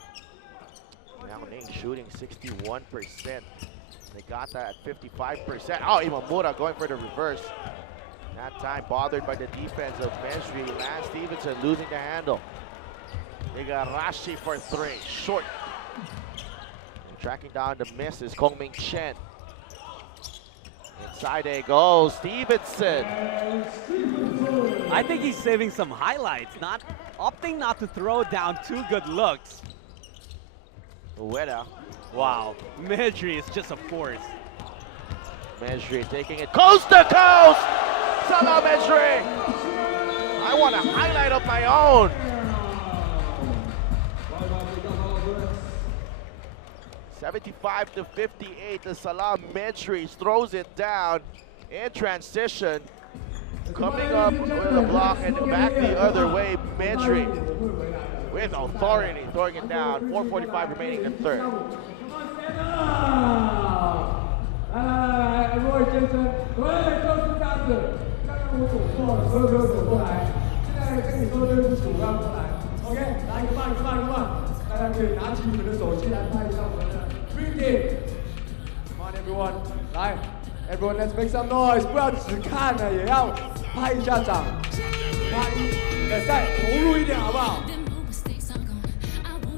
Liaoning shooting 61%. Niigata at 55%. Oh, Imamura going for the reverse. That time bothered by the defense of Medjri. Lance Stevenson losing the handle. Igarashi for 3, short. Tracking down the miss is Hongming Chen. Inside they go, Stevenson. I think he's saving some highlights, opting not to throw down 2 good looks. Ueda. Wow, Medjri is just a force. Medjri taking it coast to coast. Salah Medjri. I want a highlight of my own. 75-58, the Salah Medjri throws it down in transition. Coming up with a block and back the other way, Medjri with authority throwing it down. 4:45 remaining in the third. 来，各位先生，各位就是这样子。刚刚我走错了，所有朋友走过来。现在跟你说对不起，我要过来。OK， 来一个棒，一个棒，一个棒。大家可以拿起你们的手机来拍一下我们的 3D。Come on everyone， 来 ，everyone let's make some noise， 不要只看了，也要拍一下掌，拍再投入一点好不好？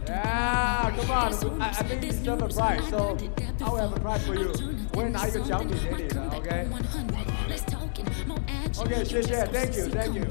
Yeah, come on. I think you deserve a prize, so I will have a prize for you. 我会拿一个奖品给你的 ，OK？ OK， 谢谢 ，Thank you，Thank you。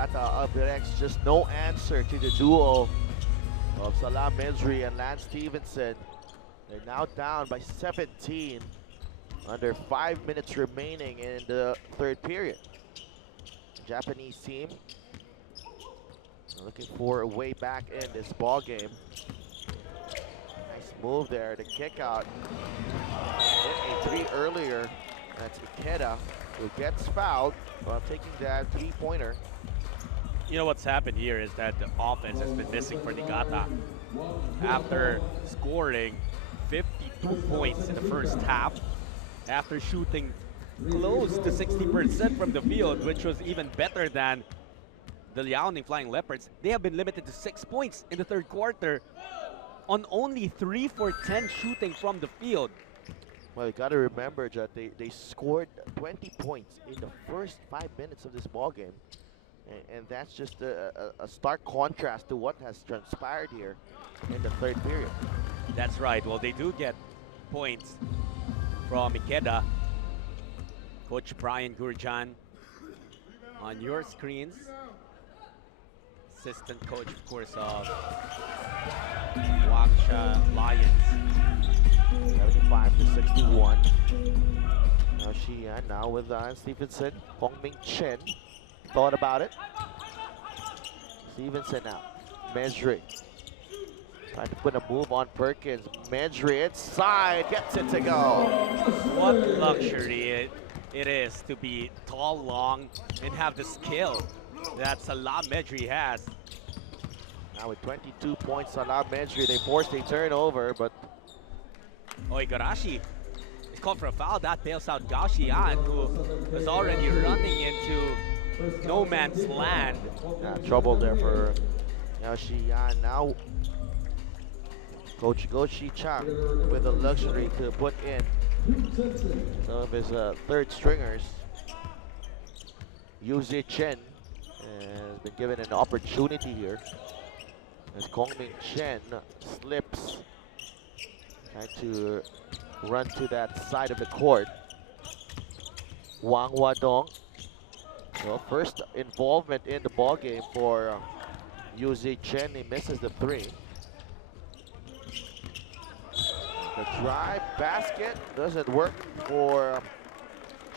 Niigata Albirex, just no answer to the duo of Salah Mejri and Lance Stevenson. They're now down by 17, under 5 minutes remaining in the third period. Japanese team looking for a way back in this ball game. Nice move there, the kick out. Hit a three earlier. That's Ikeda, who gets fouled while taking that three-pointer. You know what's happened here is that the offense has been missing for Niigata. After scoring 52 points in the first half, after shooting close to 60% from the field, which was even better than the Liaoning Flying Leopards, they have been limited to 6 points in the third quarter on only 3 for 10 shooting from the field. Well, you got to remember that they scored 20 points in the first 5 minutes of this ball game. And that's just a stark contrast to what has transpired here in the third period. That's right. Well, they do get points from Ikeda. Coach Brian Gurjan on your screens. Assistant coach, of course, of Wangsha Lions. 75 to 61. Now Xi'an now with Stevenson. Hong Ming Chen thought about it. Stevenson now. Mejri trying to put a move on Perkins. Mejri inside, gets it to go. What luxury it is to be tall, long, and have the skill that Salah Mejri has. Now with 22 points, Salah Mejri, they forced a turnover, but Igarashi is called for a foul. That bails out Gao Xian, who is already running into no man's land. yeah, trouble there for Gao Xian. Now Coach Go Shi Chang with the luxury to put in some of his third stringers. Yu Zi Chen has been given an opportunity here as Kong Ming Chen slips, trying to run to that side of the court. Wang Wadong, well, first involvement in the ball game for Yu Zi Chen. He misses the three. The drive basket doesn't work for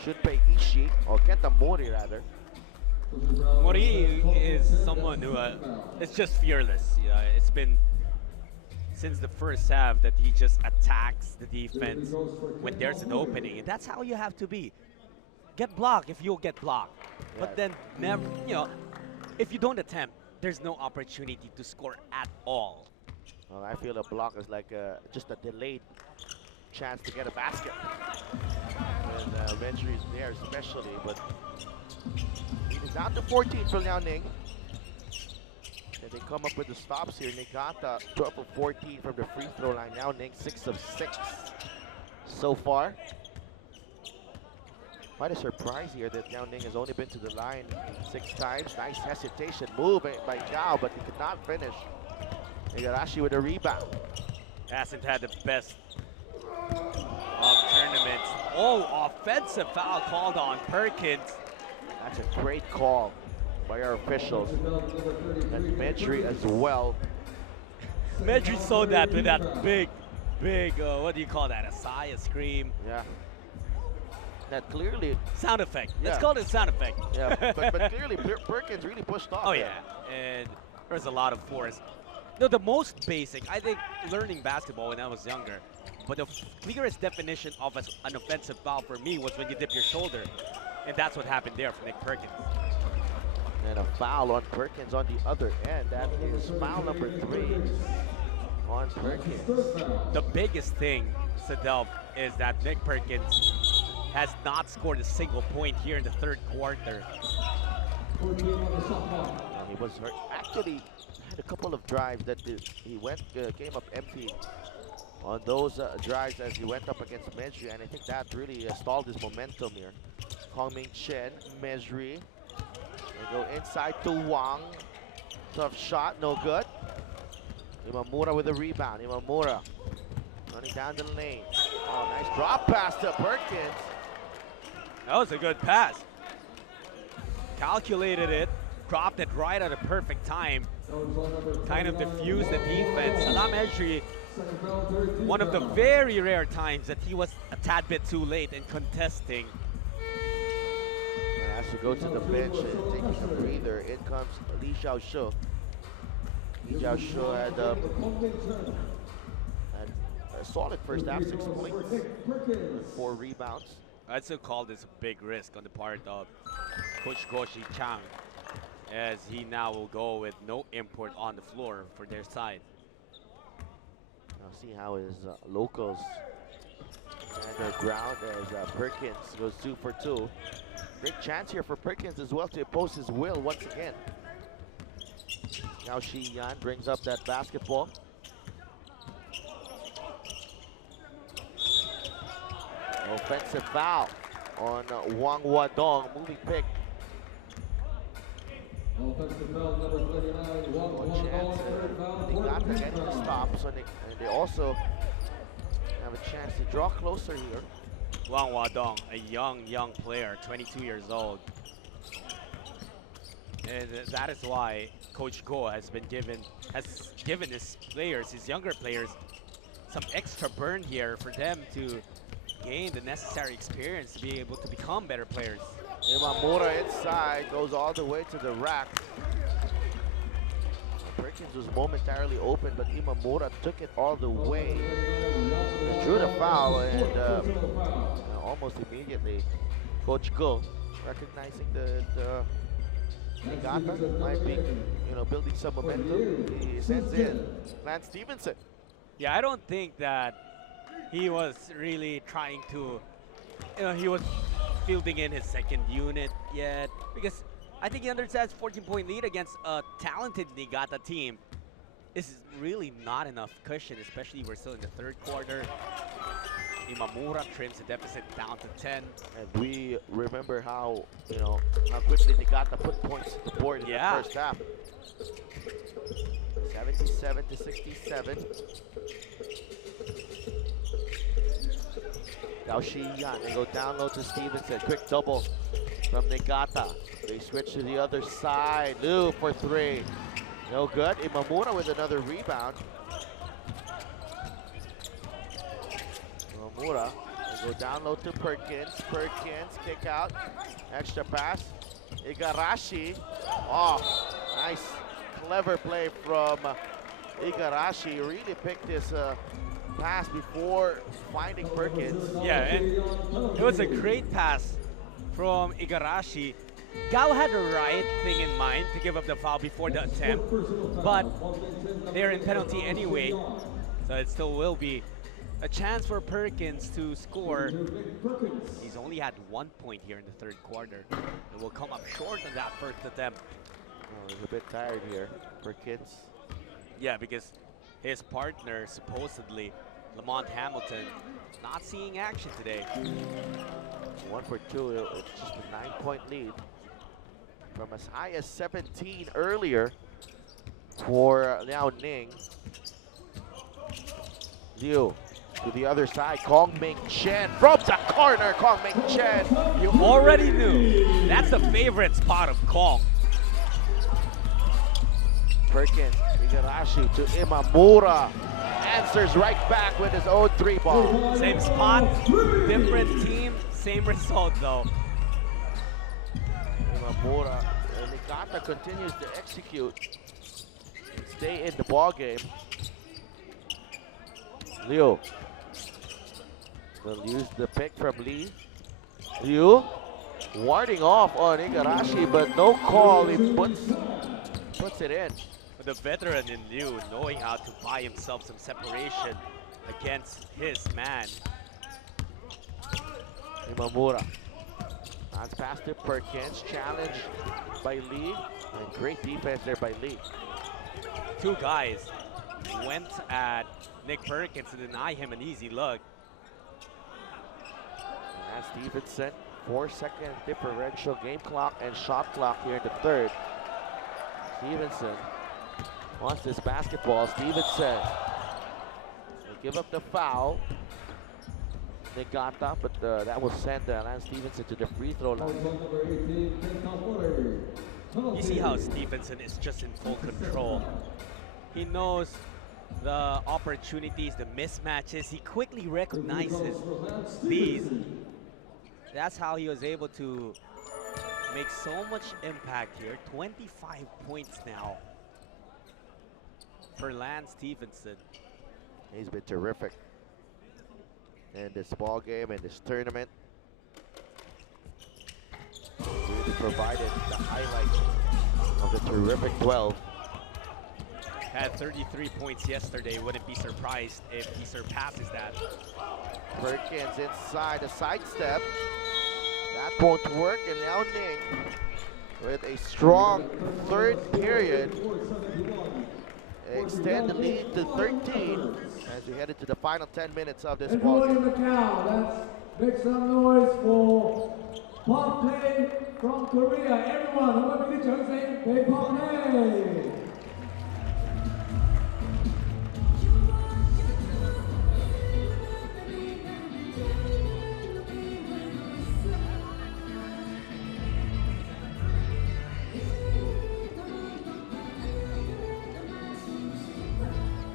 Shunpei Ishii, or Kenta Mori rather. Mori is someone who is just fearless. You know, it's been since the first half that he just attacks the defense when there's an opening, and that's how you have to be. Get blocked if you'll get blocked, but then never. You know, if you don't attempt, there's no opportunity to score at all. Well, I feel a block is like just a delayed chance to get a basket. And Mejri is there especially, but it's down to 14 for Liaoning. And they come up with the stops here. Niigata 12 of 14 from the free throw line. Liaoning 6 of 6 so far. Quite a surprise here that Liaoning has only been to the line 6 times. Nice hesitation move by Gao, but he could not finish. Igarashi with a rebound. Hasn't had the best of tournaments. Oh, offensive foul called on Perkins. That's a great call by our officials. And Mejri as well. Mejri saw that with that big, what do you call that? A sigh, a scream? Yeah. That clearly. Sound effect. Yeah. Let's call it a sound effect. Yeah, but clearly Perkins really pushed off. Oh there. yeah, and there's a lot of force. No, the most basic, I think, learning basketball when I was younger, but the clearest definition of an offensive foul for me was when you dip your shoulder. And that's what happened there for Nick Perkins. And a foul on Perkins on the other end. That is foul number 3 on Perkins. The biggest thing, Sadel, is that Nick Perkins has not scored a single point here in the third quarter. And he was hurt. Actually, had a couple of drives that he came up empty on those drives as he went up against Mejri, and I think that really stalled his momentum here. Hong Ming Chen, Mejri. They go inside to Wang. Tough shot, no good. Imamura with a rebound. Imamura running down the lane. Oh, nice drop pass to Perkins. That was a good pass. Calculated it, dropped it right at a perfect time. Kind of diffused the defense. Salam Ejri, one of the very rare times that he was a tad bit too late in contesting. Has to go to the bench and take a breather. In comes Li Xiaoshu. Li Xiaoshu had a solid first half, 6 points, 4 rebounds. I'd still call this a big risk on the part of Coach Goshi Chang, as he now will go with no import on the floor for their side. I'll see how his locals stand their ground as Perkins goes 2 for 2. Great chance here for Perkins as well to impose his will once again. Now Shi-Yan brings up that basketball. Offensive foul on Wang Wadong, moving pick. Offensive foul number 39, One chance, they got to get the stop, so and they also have a chance to draw closer here. Wang Wadong, a young player, 22 years old. And that is why Coach Go has given his players, his younger players, some extra burn here for them to gain the necessary experience to be able to become better players. Imamura inside, goes all the way to the rack. Perkins was momentarily open, but Imamura took it all the way. Drew the foul, and almost immediately, Coach Go, recognizing that Niigata might be, building some momentum, he sends in Lance Stevenson. Yeah, I don't think that he was really trying to, he was fielding in his second unit yet, because I think he understands 14-point lead against a talented Niigata team is really not enough cushion, especially we're still in the third quarter. Imamura trims the deficit down to 10. And we remember how, how quickly Niigata put points on the board in the first half. 77 to 67. Now Shi-Yan, they go down low to Stevenson. Quick double from Niigata. They switch to the other side. Liu for 3. No good. Imamura with another rebound. Imamura, they go down low to Perkins. Perkins, kick out. Extra pass. Igarashi. Oh, nice, clever play from Igarashi. Really picked his pass before finding Perkins. Yeah, and it was a great pass from Igarashi. Gao had the right thing in mind to give up the foul before the attempt, but they're in penalty anyway, so it still will be a chance for Perkins to score. He's only had 1 point here in the third quarter. It will come up short on that first attempt. Oh, he's a bit tired here, Perkins. Yeah, because his partner, supposedly, Lamont Hamilton, not seeing action today. 1 for 2, it's just a 9-point lead. From as high as 17 earlier for Liaoning. Liu to the other side, Kong Ming Chen from the corner, Kong Ming Chen. You already knew. That's the favorite spot of Kong. Perkins, Igarashi to Imamura. Answers right back with his own 3 ball. Same spot, different team, same result though. Imamura, and Niigata continues to execute, stay in the ball game. Liu will use the pick from Lee. Liu warding off on Igarashi, but no call. He puts it in. The veteran in Liu knowing how to buy himself some separation against his man. Imamura. Bounce pass to Perkins, challenge by Lee, and great defense there by Lee. 2 guys went at Nick Perkins to deny him an easy look. And Stevenson, 4-second differential game clock and shot clock here in the third. Stevenson wants this basketball. Stevenson, they give up the foul. Niigata, but that will send Lance Stevenson to the free throw line. You see how Stevenson is just in full control. He knows the opportunities, the mismatches. He quickly recognizes these. That's how he was able to make so much impact here. 25 points now for Lance Stevenson. He's been terrific in this ball game and this tournament. Really provided the highlight of the terrific 12. Had 33 points yesterday. Wouldn't be surprised if he surpasses that. Perkins inside a sidestep. That won't work, and Liaoning with a strong third period extend the lead to 13 as we head into the final 10 minutes of this ball Everyone game. in Macau, let's make some noise for Pop Play from Korea. Everyone, 我們俾啲掌聲俾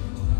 Pop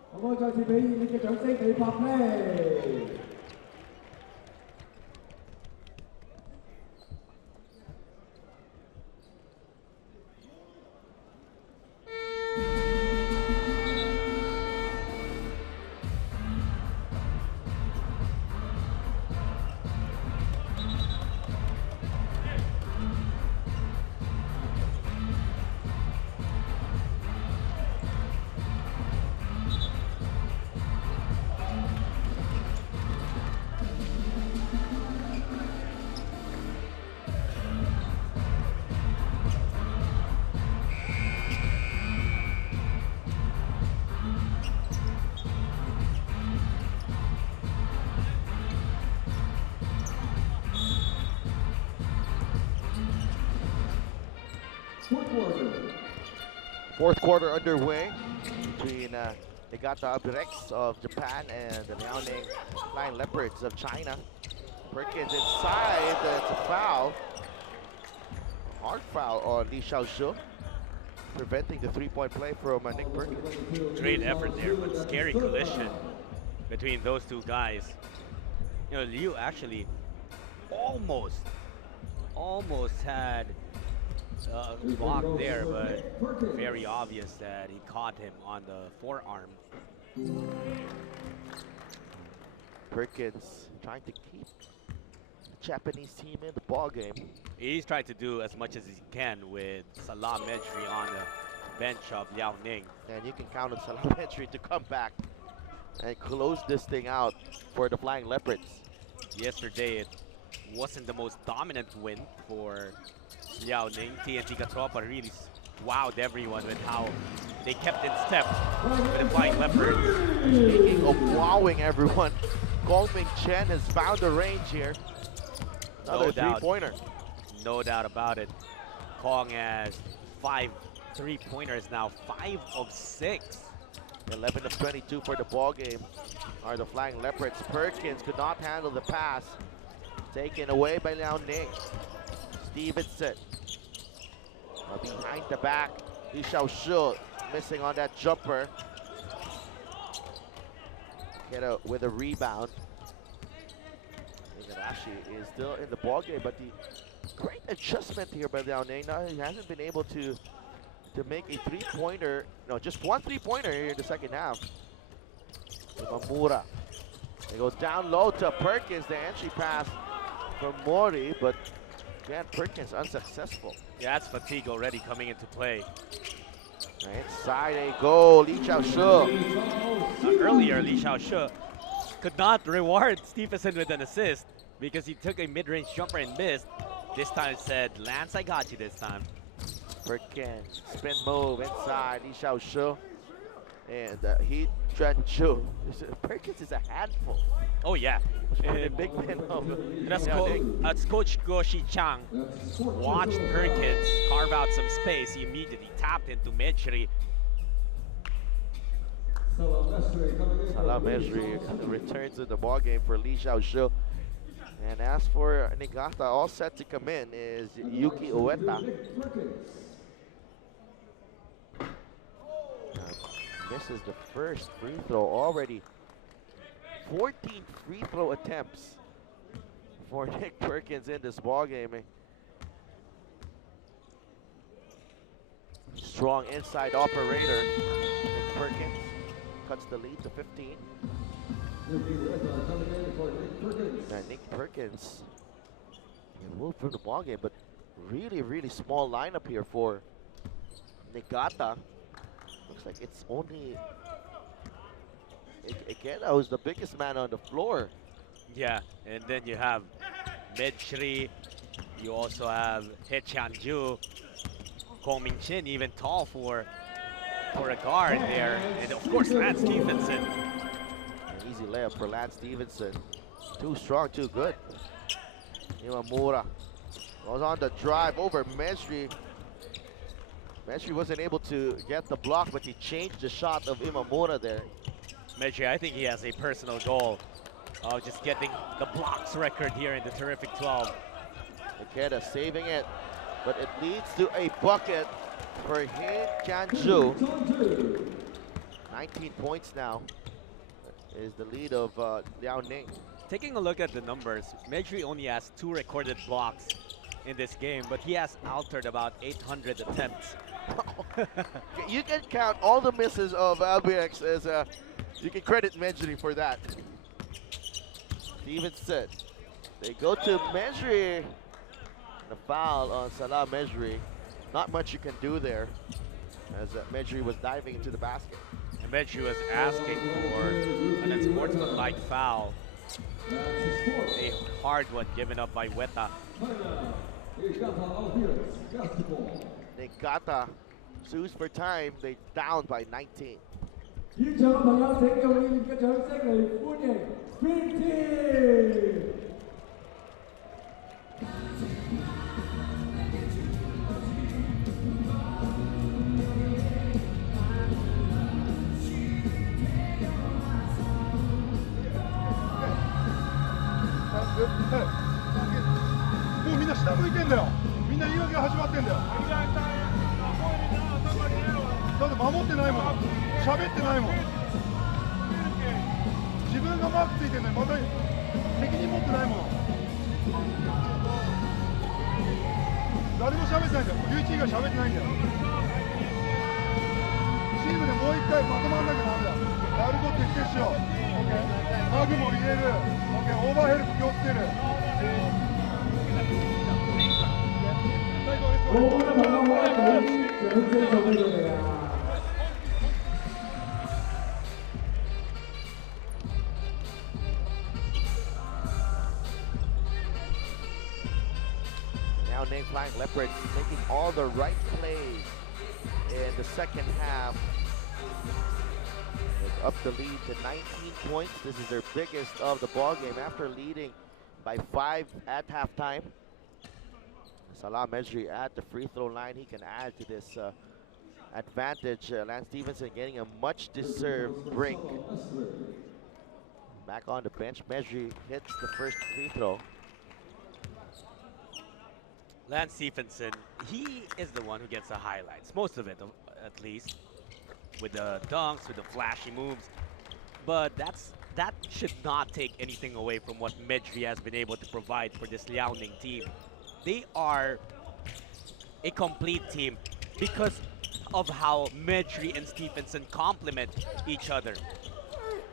Play。我再次俾熱烈嘅掌聲俾 Pop Play。Fourth quarter underway between Niigata Albirex of Japan and the Liaoning Flying Leopards of China. Perkins inside, it's a foul. Hard foul on Li Xiaoshu, preventing the three-point play from Nick Perkins. Great effort there, but scary collision between those two guys. You know, Liu actually almost had a block there, but very obvious that he caught him on the forearm. Perkins trying to keep the Japanese team in the ball game. He's trying to do as much as he can with Salah Medri on the bench of Liaoning. And you can count on Salah Medri to come back and close this thing out for the Flying Leopards. Yesterday, it wasn't the most dominant win for Liaoning. TNT Katropa really wowed everyone with how they kept in step with the Flying Leopards. Speaking of wowing everyone, Gongming Chen has found the range here. Another three-pointer. No doubt about it. Kong has 5 3-pointers now, 5 of 6. 11 of 22 for the ball game are the Flying Leopards. Perkins could not handle the pass. Taken away by Liaoning. Stevenson behind the back. Li Xiaoshu missing on that jumper. With a rebound. Igarashi is still in the ball game, but the great adjustment here by Liaoning. Now he hasn't been able to make a three-pointer. No, just one three-pointer here in the second half. Mamura. It goes down low to Perkins. The entry pass from Mori, but again, Perkins unsuccessful. Yeah, that's fatigue already coming into play. Inside a goal, Li Xiaoshu. Earlier, Li Xiaoshu could not reward Stevenson with an assist because he took a mid-range jumper and missed. This time said, Lance, I got you this time. Perkins, spin move inside, Li Xiaoshu. And He Chuanju. Perkins is a handful. Oh yeah. A big man of That's Coach Goshi Chang watched Perkins carve out some space. He immediately tapped into Mejri. Salah Mejri returns to the ball game for Li Xiaoshu. And as for Niigata, all set to come in is Yuki Ueta. Misses the first free throw already. 14 free throw attempts for Nick Perkins in this ball game. Strong inside operator. Nick Perkins cuts the lead to 15. Nick Perkins can move through the ball game, but really small lineup here for Niigata. Looks like it's only Ikeda who's the biggest man on the floor. Yeah, and then you have Mejri. You also have He Chanju, Ko Ming-chin, even tall for a guard there, and of course Lance Stevenson. An easy layup for Lance Stevenson. Too strong, too good. Imamura goes on the drive over Mejri. Mejri wasn't able to get the block, but he changed the shot of Imamura there. Mejri, I think he has a personal goal of just getting the blocks record here in the terrific 12. Ikeda saving it, but it leads to a bucket for He Chanju. 19 points now is the lead of Liaoning. Taking a look at the numbers, Mejri only has 2 recorded blocks in this game, but he has altered about 800 attempts. You can count all the misses of Albirex as you can credit Mejri for that. Stevenson, they go to Mejri. The foul on Salah Mejri. Not much you can do there as Mejri was diving into the basket. And Mejri was asking for an unsportsmanlike foul. A hard one given up by Ueta. Niigata sues for time. They down by 19. 現場嘅朋友請用熱烈嘅掌聲嚟歡迎 Green Team。もうみんな下向いてんだよ。みんな言い訳が始まってんだよ。だって守ってないもん。喋ってないもん。自分がマークついてんのにまた責任持ってないもん。誰も喋ってないんだよ。11以外喋ってないんだよ。チームでもう一回まとまんなきゃダメだ。やること徹底しよう。ハグも入れる。オーバーヘルプ気をつける。好嘅朋友可以俾掌聲送俾佢哋啊！ Liaoning Flying Leopards making all the right plays in the second half. It's up the lead to 19 points. This is their biggest of the ball game after leading by 5 at halftime. Salah Mejri at the free throw line. He can add to this advantage. Lance Stevenson getting a much deserved break. Back on the bench, Mejri hits the first free throw. Lance Stevenson, he is the one who gets the highlights, most of it at least, with the dunks, with the flashy moves. But that should not take anything away from what Mejri has been able to provide for this Liaoning team. They are a complete team because of how Mejri and Stevenson complement each other.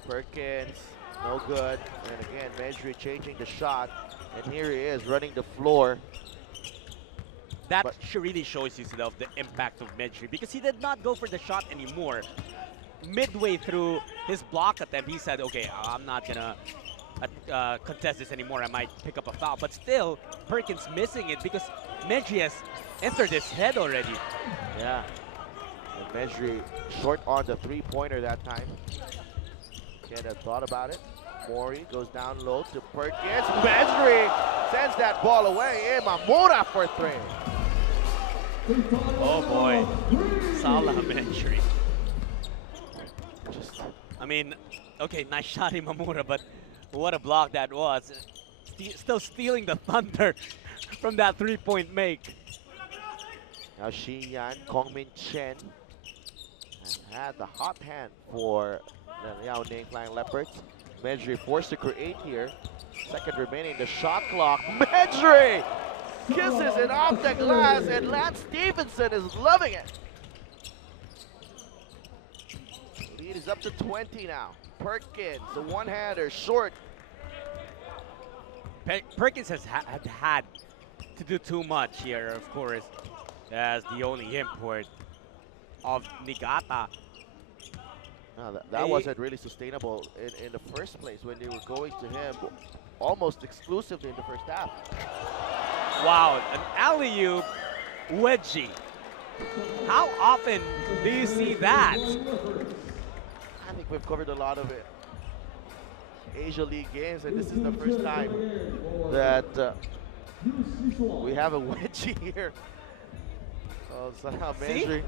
Perkins, no good. And again, Mejri changing the shot. And here he is running the floor. That really shows you the impact of Mejri because he did not go for the shot anymore. midway through his block attempt, he said, okay, I'm not gonna contest this anymore. I might pick up a foul. But still, Perkins missing it because Medri has entered his head already. Yeah. And Medri short on the three-pointer that time. Can't have thought about it. Mori goes down low to Perkins. Medri sends that ball away. Imamura for three. Oh boy. Salah Medri. I mean, okay, nice shot Imamura, but what a block that was. Still stealing the thunder from that three-point make. Now Xiyan, Kongmin Chen has had the hot hand for the Liaoning Flying Leopards. Medri forced to create here. Second remaining, the shot clock. Medri kisses it off the glass, and Lance Stevenson is loving it. Lead is up to 20 now. Perkins, the one-hander, short. Perkins has had to do too much here, of course, as the only import of Niigata. No, that wasn't really sustainable in the first place when they were going to him almost exclusively in the first half. Wow, an alley-oop wedgie. How often do you see that? I think we've covered a lot of it. Asia League games, and this is the first time that we have a wedgie here. Oh, somehow Medri.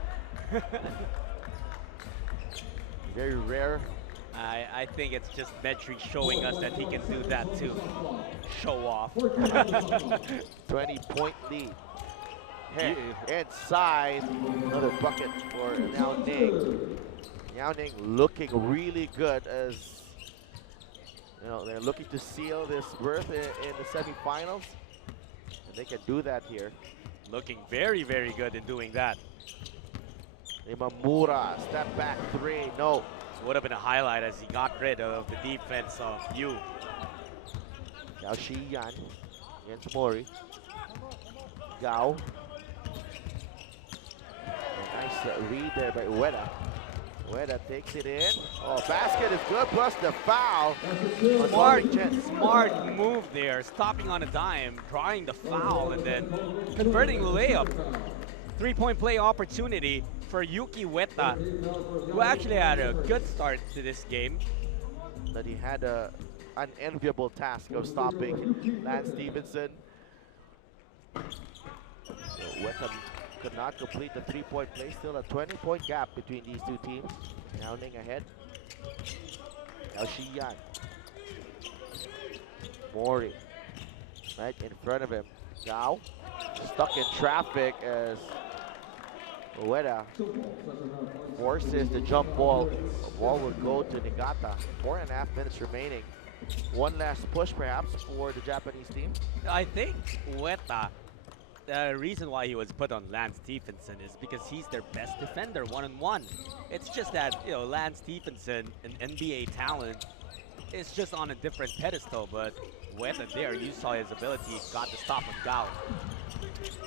Very rare. I think it's just Medri showing us that he can do that to show off. 20-point lead. Head inside, another bucket for Liaoning. Liaoning looking really good as you know they're looking to seal this berth in the semifinals, and they can do that here. Looking very, very good in doing that. Imamura, step back three, no. Would have been a highlight as he got rid of the defense of Yu. Gao Xiyan against Mori. Gao. A nice read there by Ueda. Ueda takes it in. Oh, basket is good, plus the foul. Smart move there, stopping on a dime, drawing the foul, and then converting the layup. Three-point play opportunity for Yuki Ueda, who actually had a good start to this game. But he had an unenviable task of stopping Lance Stevenson. So Ueda could not complete the three-point play. Still a 20-point gap between these two teams. Liaoning ahead. Now Xiyan. Mori right in front of him. Gao stuck in traffic as Ueda forces the jump ball. The ball will go to Niigata. 4.5 minutes remaining. One last push perhaps for the Japanese team. I think Ueda, the reason why he was put on Lance Stephenson is because he's their best defender one-on-one. It's just that, you know, Lance Stephenson, an NBA talent, is just on a different pedestal, but Ueda there, you saw his ability, got the stop of Gao.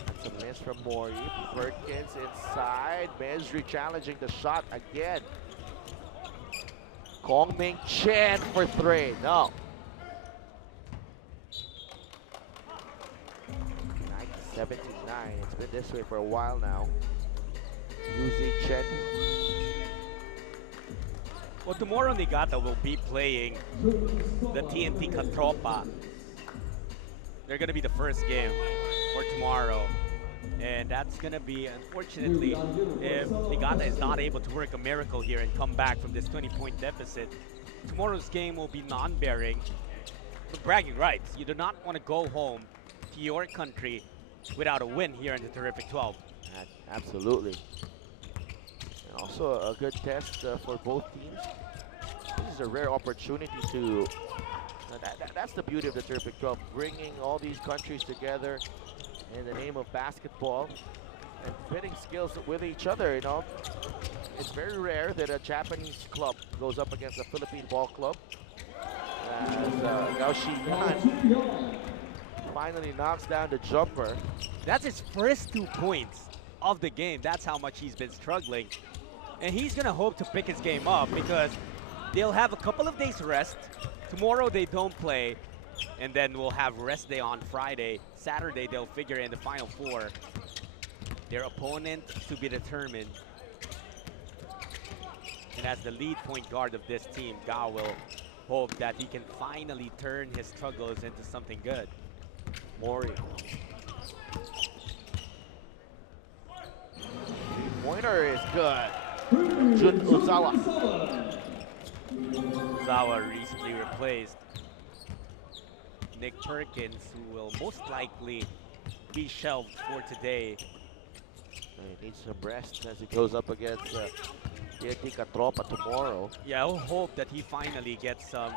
That's a miss from Mori. Perkins inside. Medri challenging the shot again. Kongmin Chen for three. No. 79. It's been this way for a while now. Yuzi Chen. Well, tomorrow Niigata will be playing the TNT Katropa. They're going to be the first game for tomorrow. And that's going to be, unfortunately, if Niigata is not able to work a miracle here and come back from this 20-point deficit, tomorrow's game will be non-bearing. But bragging rights, you do not want to go home to your country without a win here in the Terrific 12. Absolutely. And also a good test for both teams. This is a rare opportunity to, that's the beauty of the Terrific 12, bringing all these countries together in the name of basketball and pitting skills with each other, you know. It's very rare that a Japanese club goes up against a Philippine ball club. As Gao Xiyan finally knocks down the jumper. That's his first 2 points of the game. That's how much he's been struggling. And he's going to hope to pick his game up because they'll have a couple of days rest. Tomorrow they don't play. And then we'll have rest day on Friday. Saturday they'll figure in the Final Four. Their opponent to be determined. And as the lead point guard of this team, Gao will hope that he can finally turn his struggles into something good. Mori. Pointer is good. Jun Uzawa. Uzawa recently replaced Nick Perkins, who will most likely be shelved for today. He needs some rest as he goes up against Niigata tomorrow. Yeah, I'll hope that he finally gets some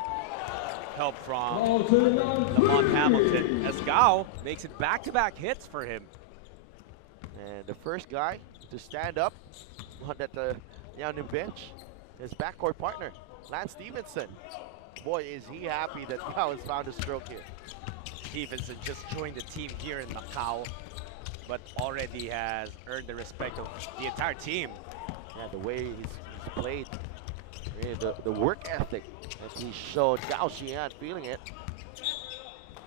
help from Lamont Hamilton, as Gao makes it back-to-back hits for him. And the first guy to stand up on that Liaoning bench, his backcourt partner, Lance Stevenson. Boy, is he happy that Gao has found a stroke here. Stevenson just joined the team here in Macau, but already has earned the respect of the entire team. Yeah, the way he's played, really the work ethic that he showed. Gao Xian feeling it.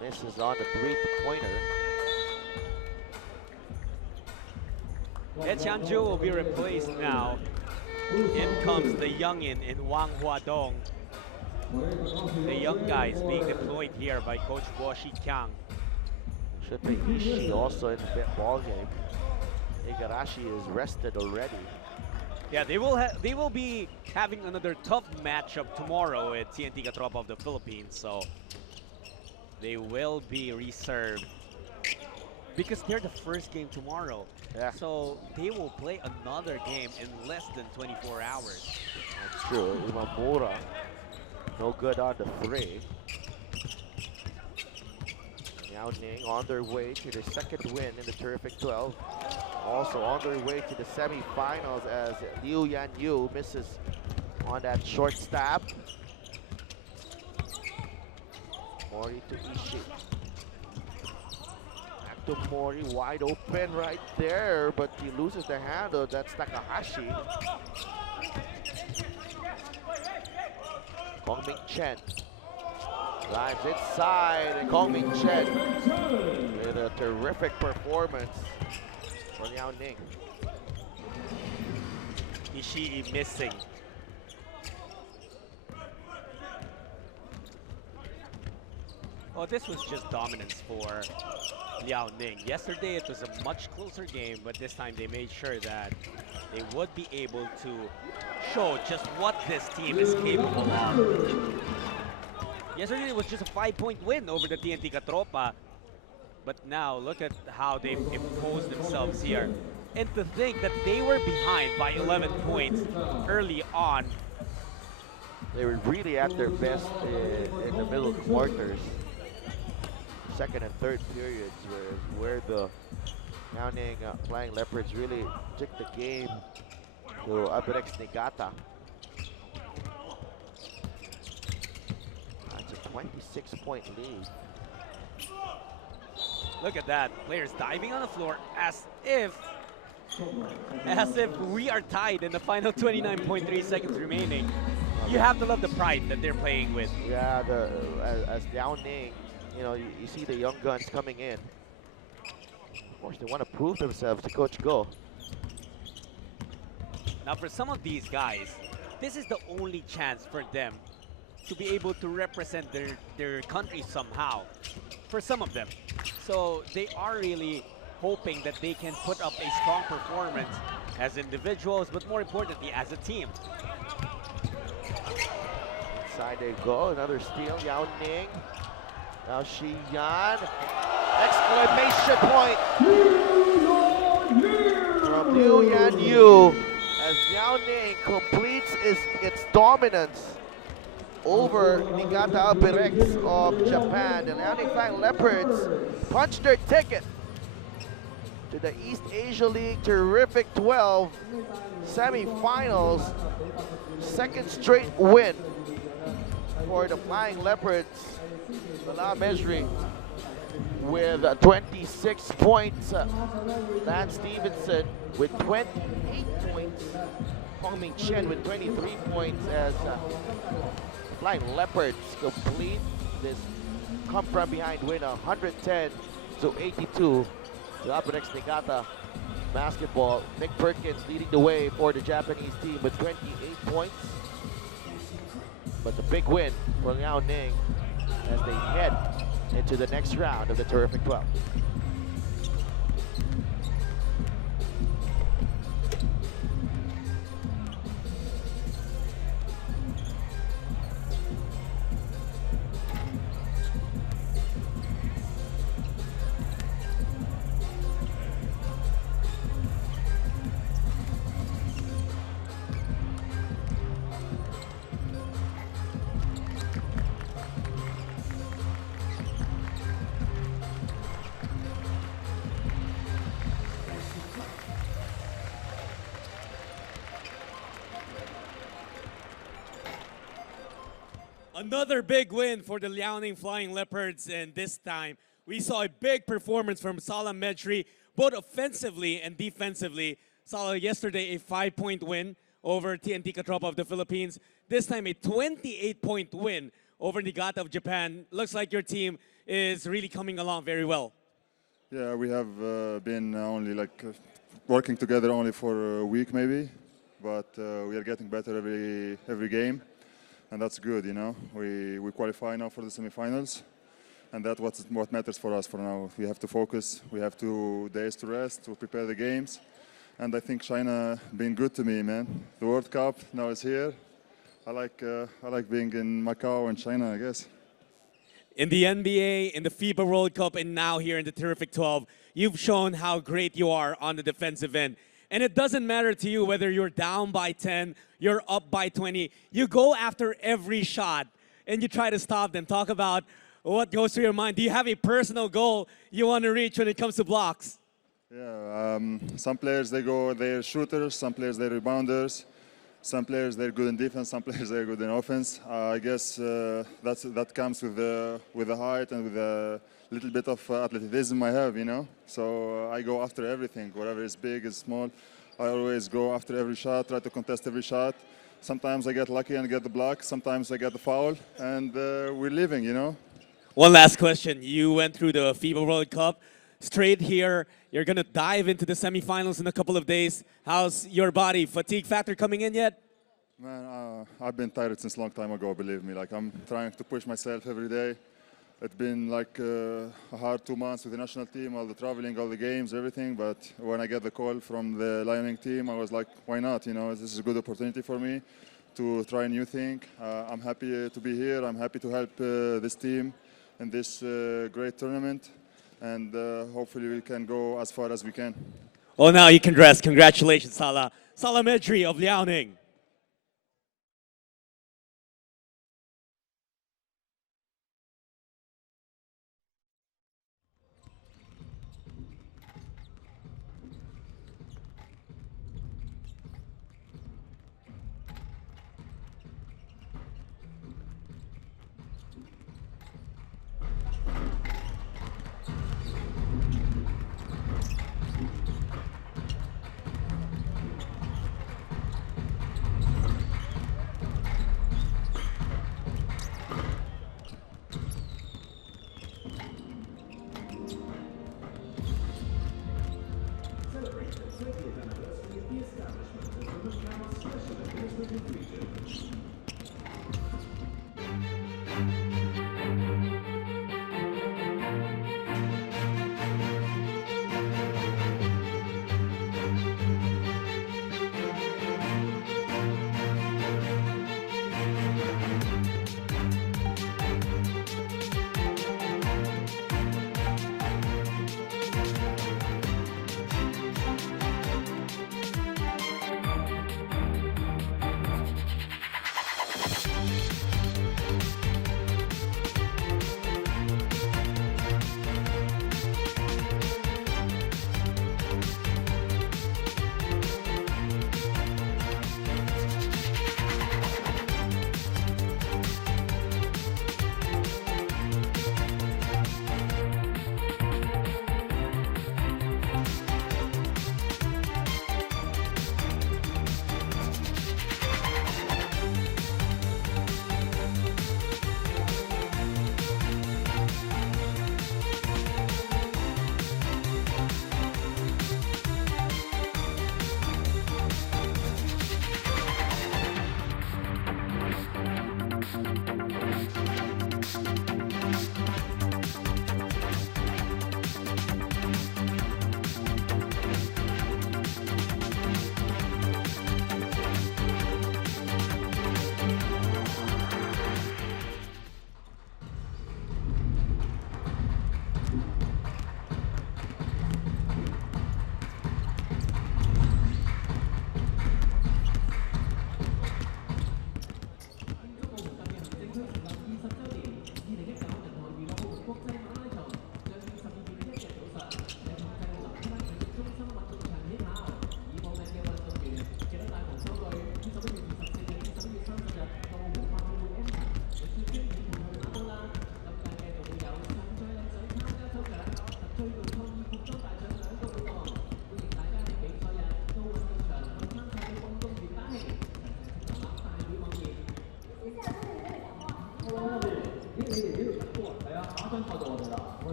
Misses on the three-pointer. Tianju will be replaced now. In comes the youngin in Wang Huadong. The young guys being deployed here by Coach Guo Shikyang. Should be Ishii also in the ball game. Igarashi is rested already. Yeah, they will be having another tough matchup tomorrow at TNT Catropa of the Philippines, so they will be reserved because they're the first game tomorrow. Yeah. So they will play another game in less than 24 hours. That's true. Imamura, no good on the three. Liaoning on their way to their second win in the terrific 12. Also on their way to the semifinals as Liu Yanyu misses on that short stab. Mori to Ishii. Back to Mori, wide open right there, but he loses the handle. That's Takahashi. Kongming Chen drives inside, and Kongming Chen with a terrific performance for Liaoning. Ishii missing. Oh, this was just dominance for Liaoning. Yesterday it was a much closer game, but this time they made sure that they would be able to show just what this team is capable of. Yesterday it was just a 5-point win over the TNT Catropa, but now look at how they've imposed themselves here. And to think that they were behind by 11 points early on. They were really at their best in the middle quarters. Second and third periods where the Liaoning Flying Leopards really took the game to Albirex Niigata. That's a 26-point lead. Look at that, players diving on the floor as if we are tied in the final 29.3 seconds remaining. You have to love the pride that they're playing with. Yeah, as Liaoning, you know, you see the young guns coming in. Of course, they want to prove themselves to Coach Go. Now for some of these guys, this is the only chance for them to be able to represent their country somehow. For some of them. So they are really hoping that they can put up a strong performance as individuals, but more importantly, as a team. Inside they go, another steal, Liaoning. Now Xiyan, exclamation point from Liu Yanyu as Liaoning completes its dominance over Niigata Albirex of Japan. The Liaoning Flying Leopards punched their ticket to the East Asia League Terrific 12 semifinals. Second straight win for the Flying Leopards. Bala Mesri with 26 points. Lance Stevenson with 28 points. Hongming Chen with 23 points as Flying Leopards complete this come from behind win 110 to 82 to Albirex Niigata basketball. Nick Perkins leading the way for the Japanese team with 28 points. But the big win for Liaoning as they head into the next round of the Terrific 12. Another big win for the Liaoning Flying Leopards, and this time we saw a big performance from Salah Medri, both offensively and defensively. Salah yesterday a 5-point win over TNT Katropa of the Philippines. This time a 28-point win over Niigata of Japan. Looks like your team is really coming along very well. Yeah, we have been only working together only for a week maybe, but we are getting better every game. And that's good, you know. We qualify now for the semifinals, and that's what matters for us for now. We have to focus. We have 2 days to rest, to prepare the games. And I think China been good to me, man. The World Cup now is here. I like being in Macau and China, I guess. In the NBA, in the FIBA World Cup, and now here in the Terrific 12, you've shown how great you are on the defensive end. And it doesn't matter to you whether you're down by 10, you're up by 20. You go after every shot and you try to stop them. Talk about what goes through your mind. Do you have a personal goal you want to reach when it comes to blocks? Yeah, some players, they're shooters, some players, they're rebounders. Some players, they're good in defense, some players, they're good in offense. I guess that comes with the height and with a little bit of athleticism I have, you know. So I go after everything, whatever is big, is small. I always go after every shot, try to contest every shot. Sometimes I get lucky and get the block, sometimes I get the foul, and we're living, you know. One last question. You went through the FIBA World Cup, straight here. You're going to dive into the semifinals in a couple of days. How's your body? Fatigue factor coming in yet? Man, I've been tired since a long time ago, believe me. Like, I'm trying to push myself every day. It's been like a hard 2 months with the national team, all the traveling, all the games, everything. But when I get the call from the Liaoning team, I was like, why not? You know, this is a good opportunity for me to try a new thing. I'm happy to be here. I'm happy to help this team in this great tournament. And hopefully we can go as far as we can. Well, now you can rest. Congratulations, Salah. Salah Medri of Liaoning.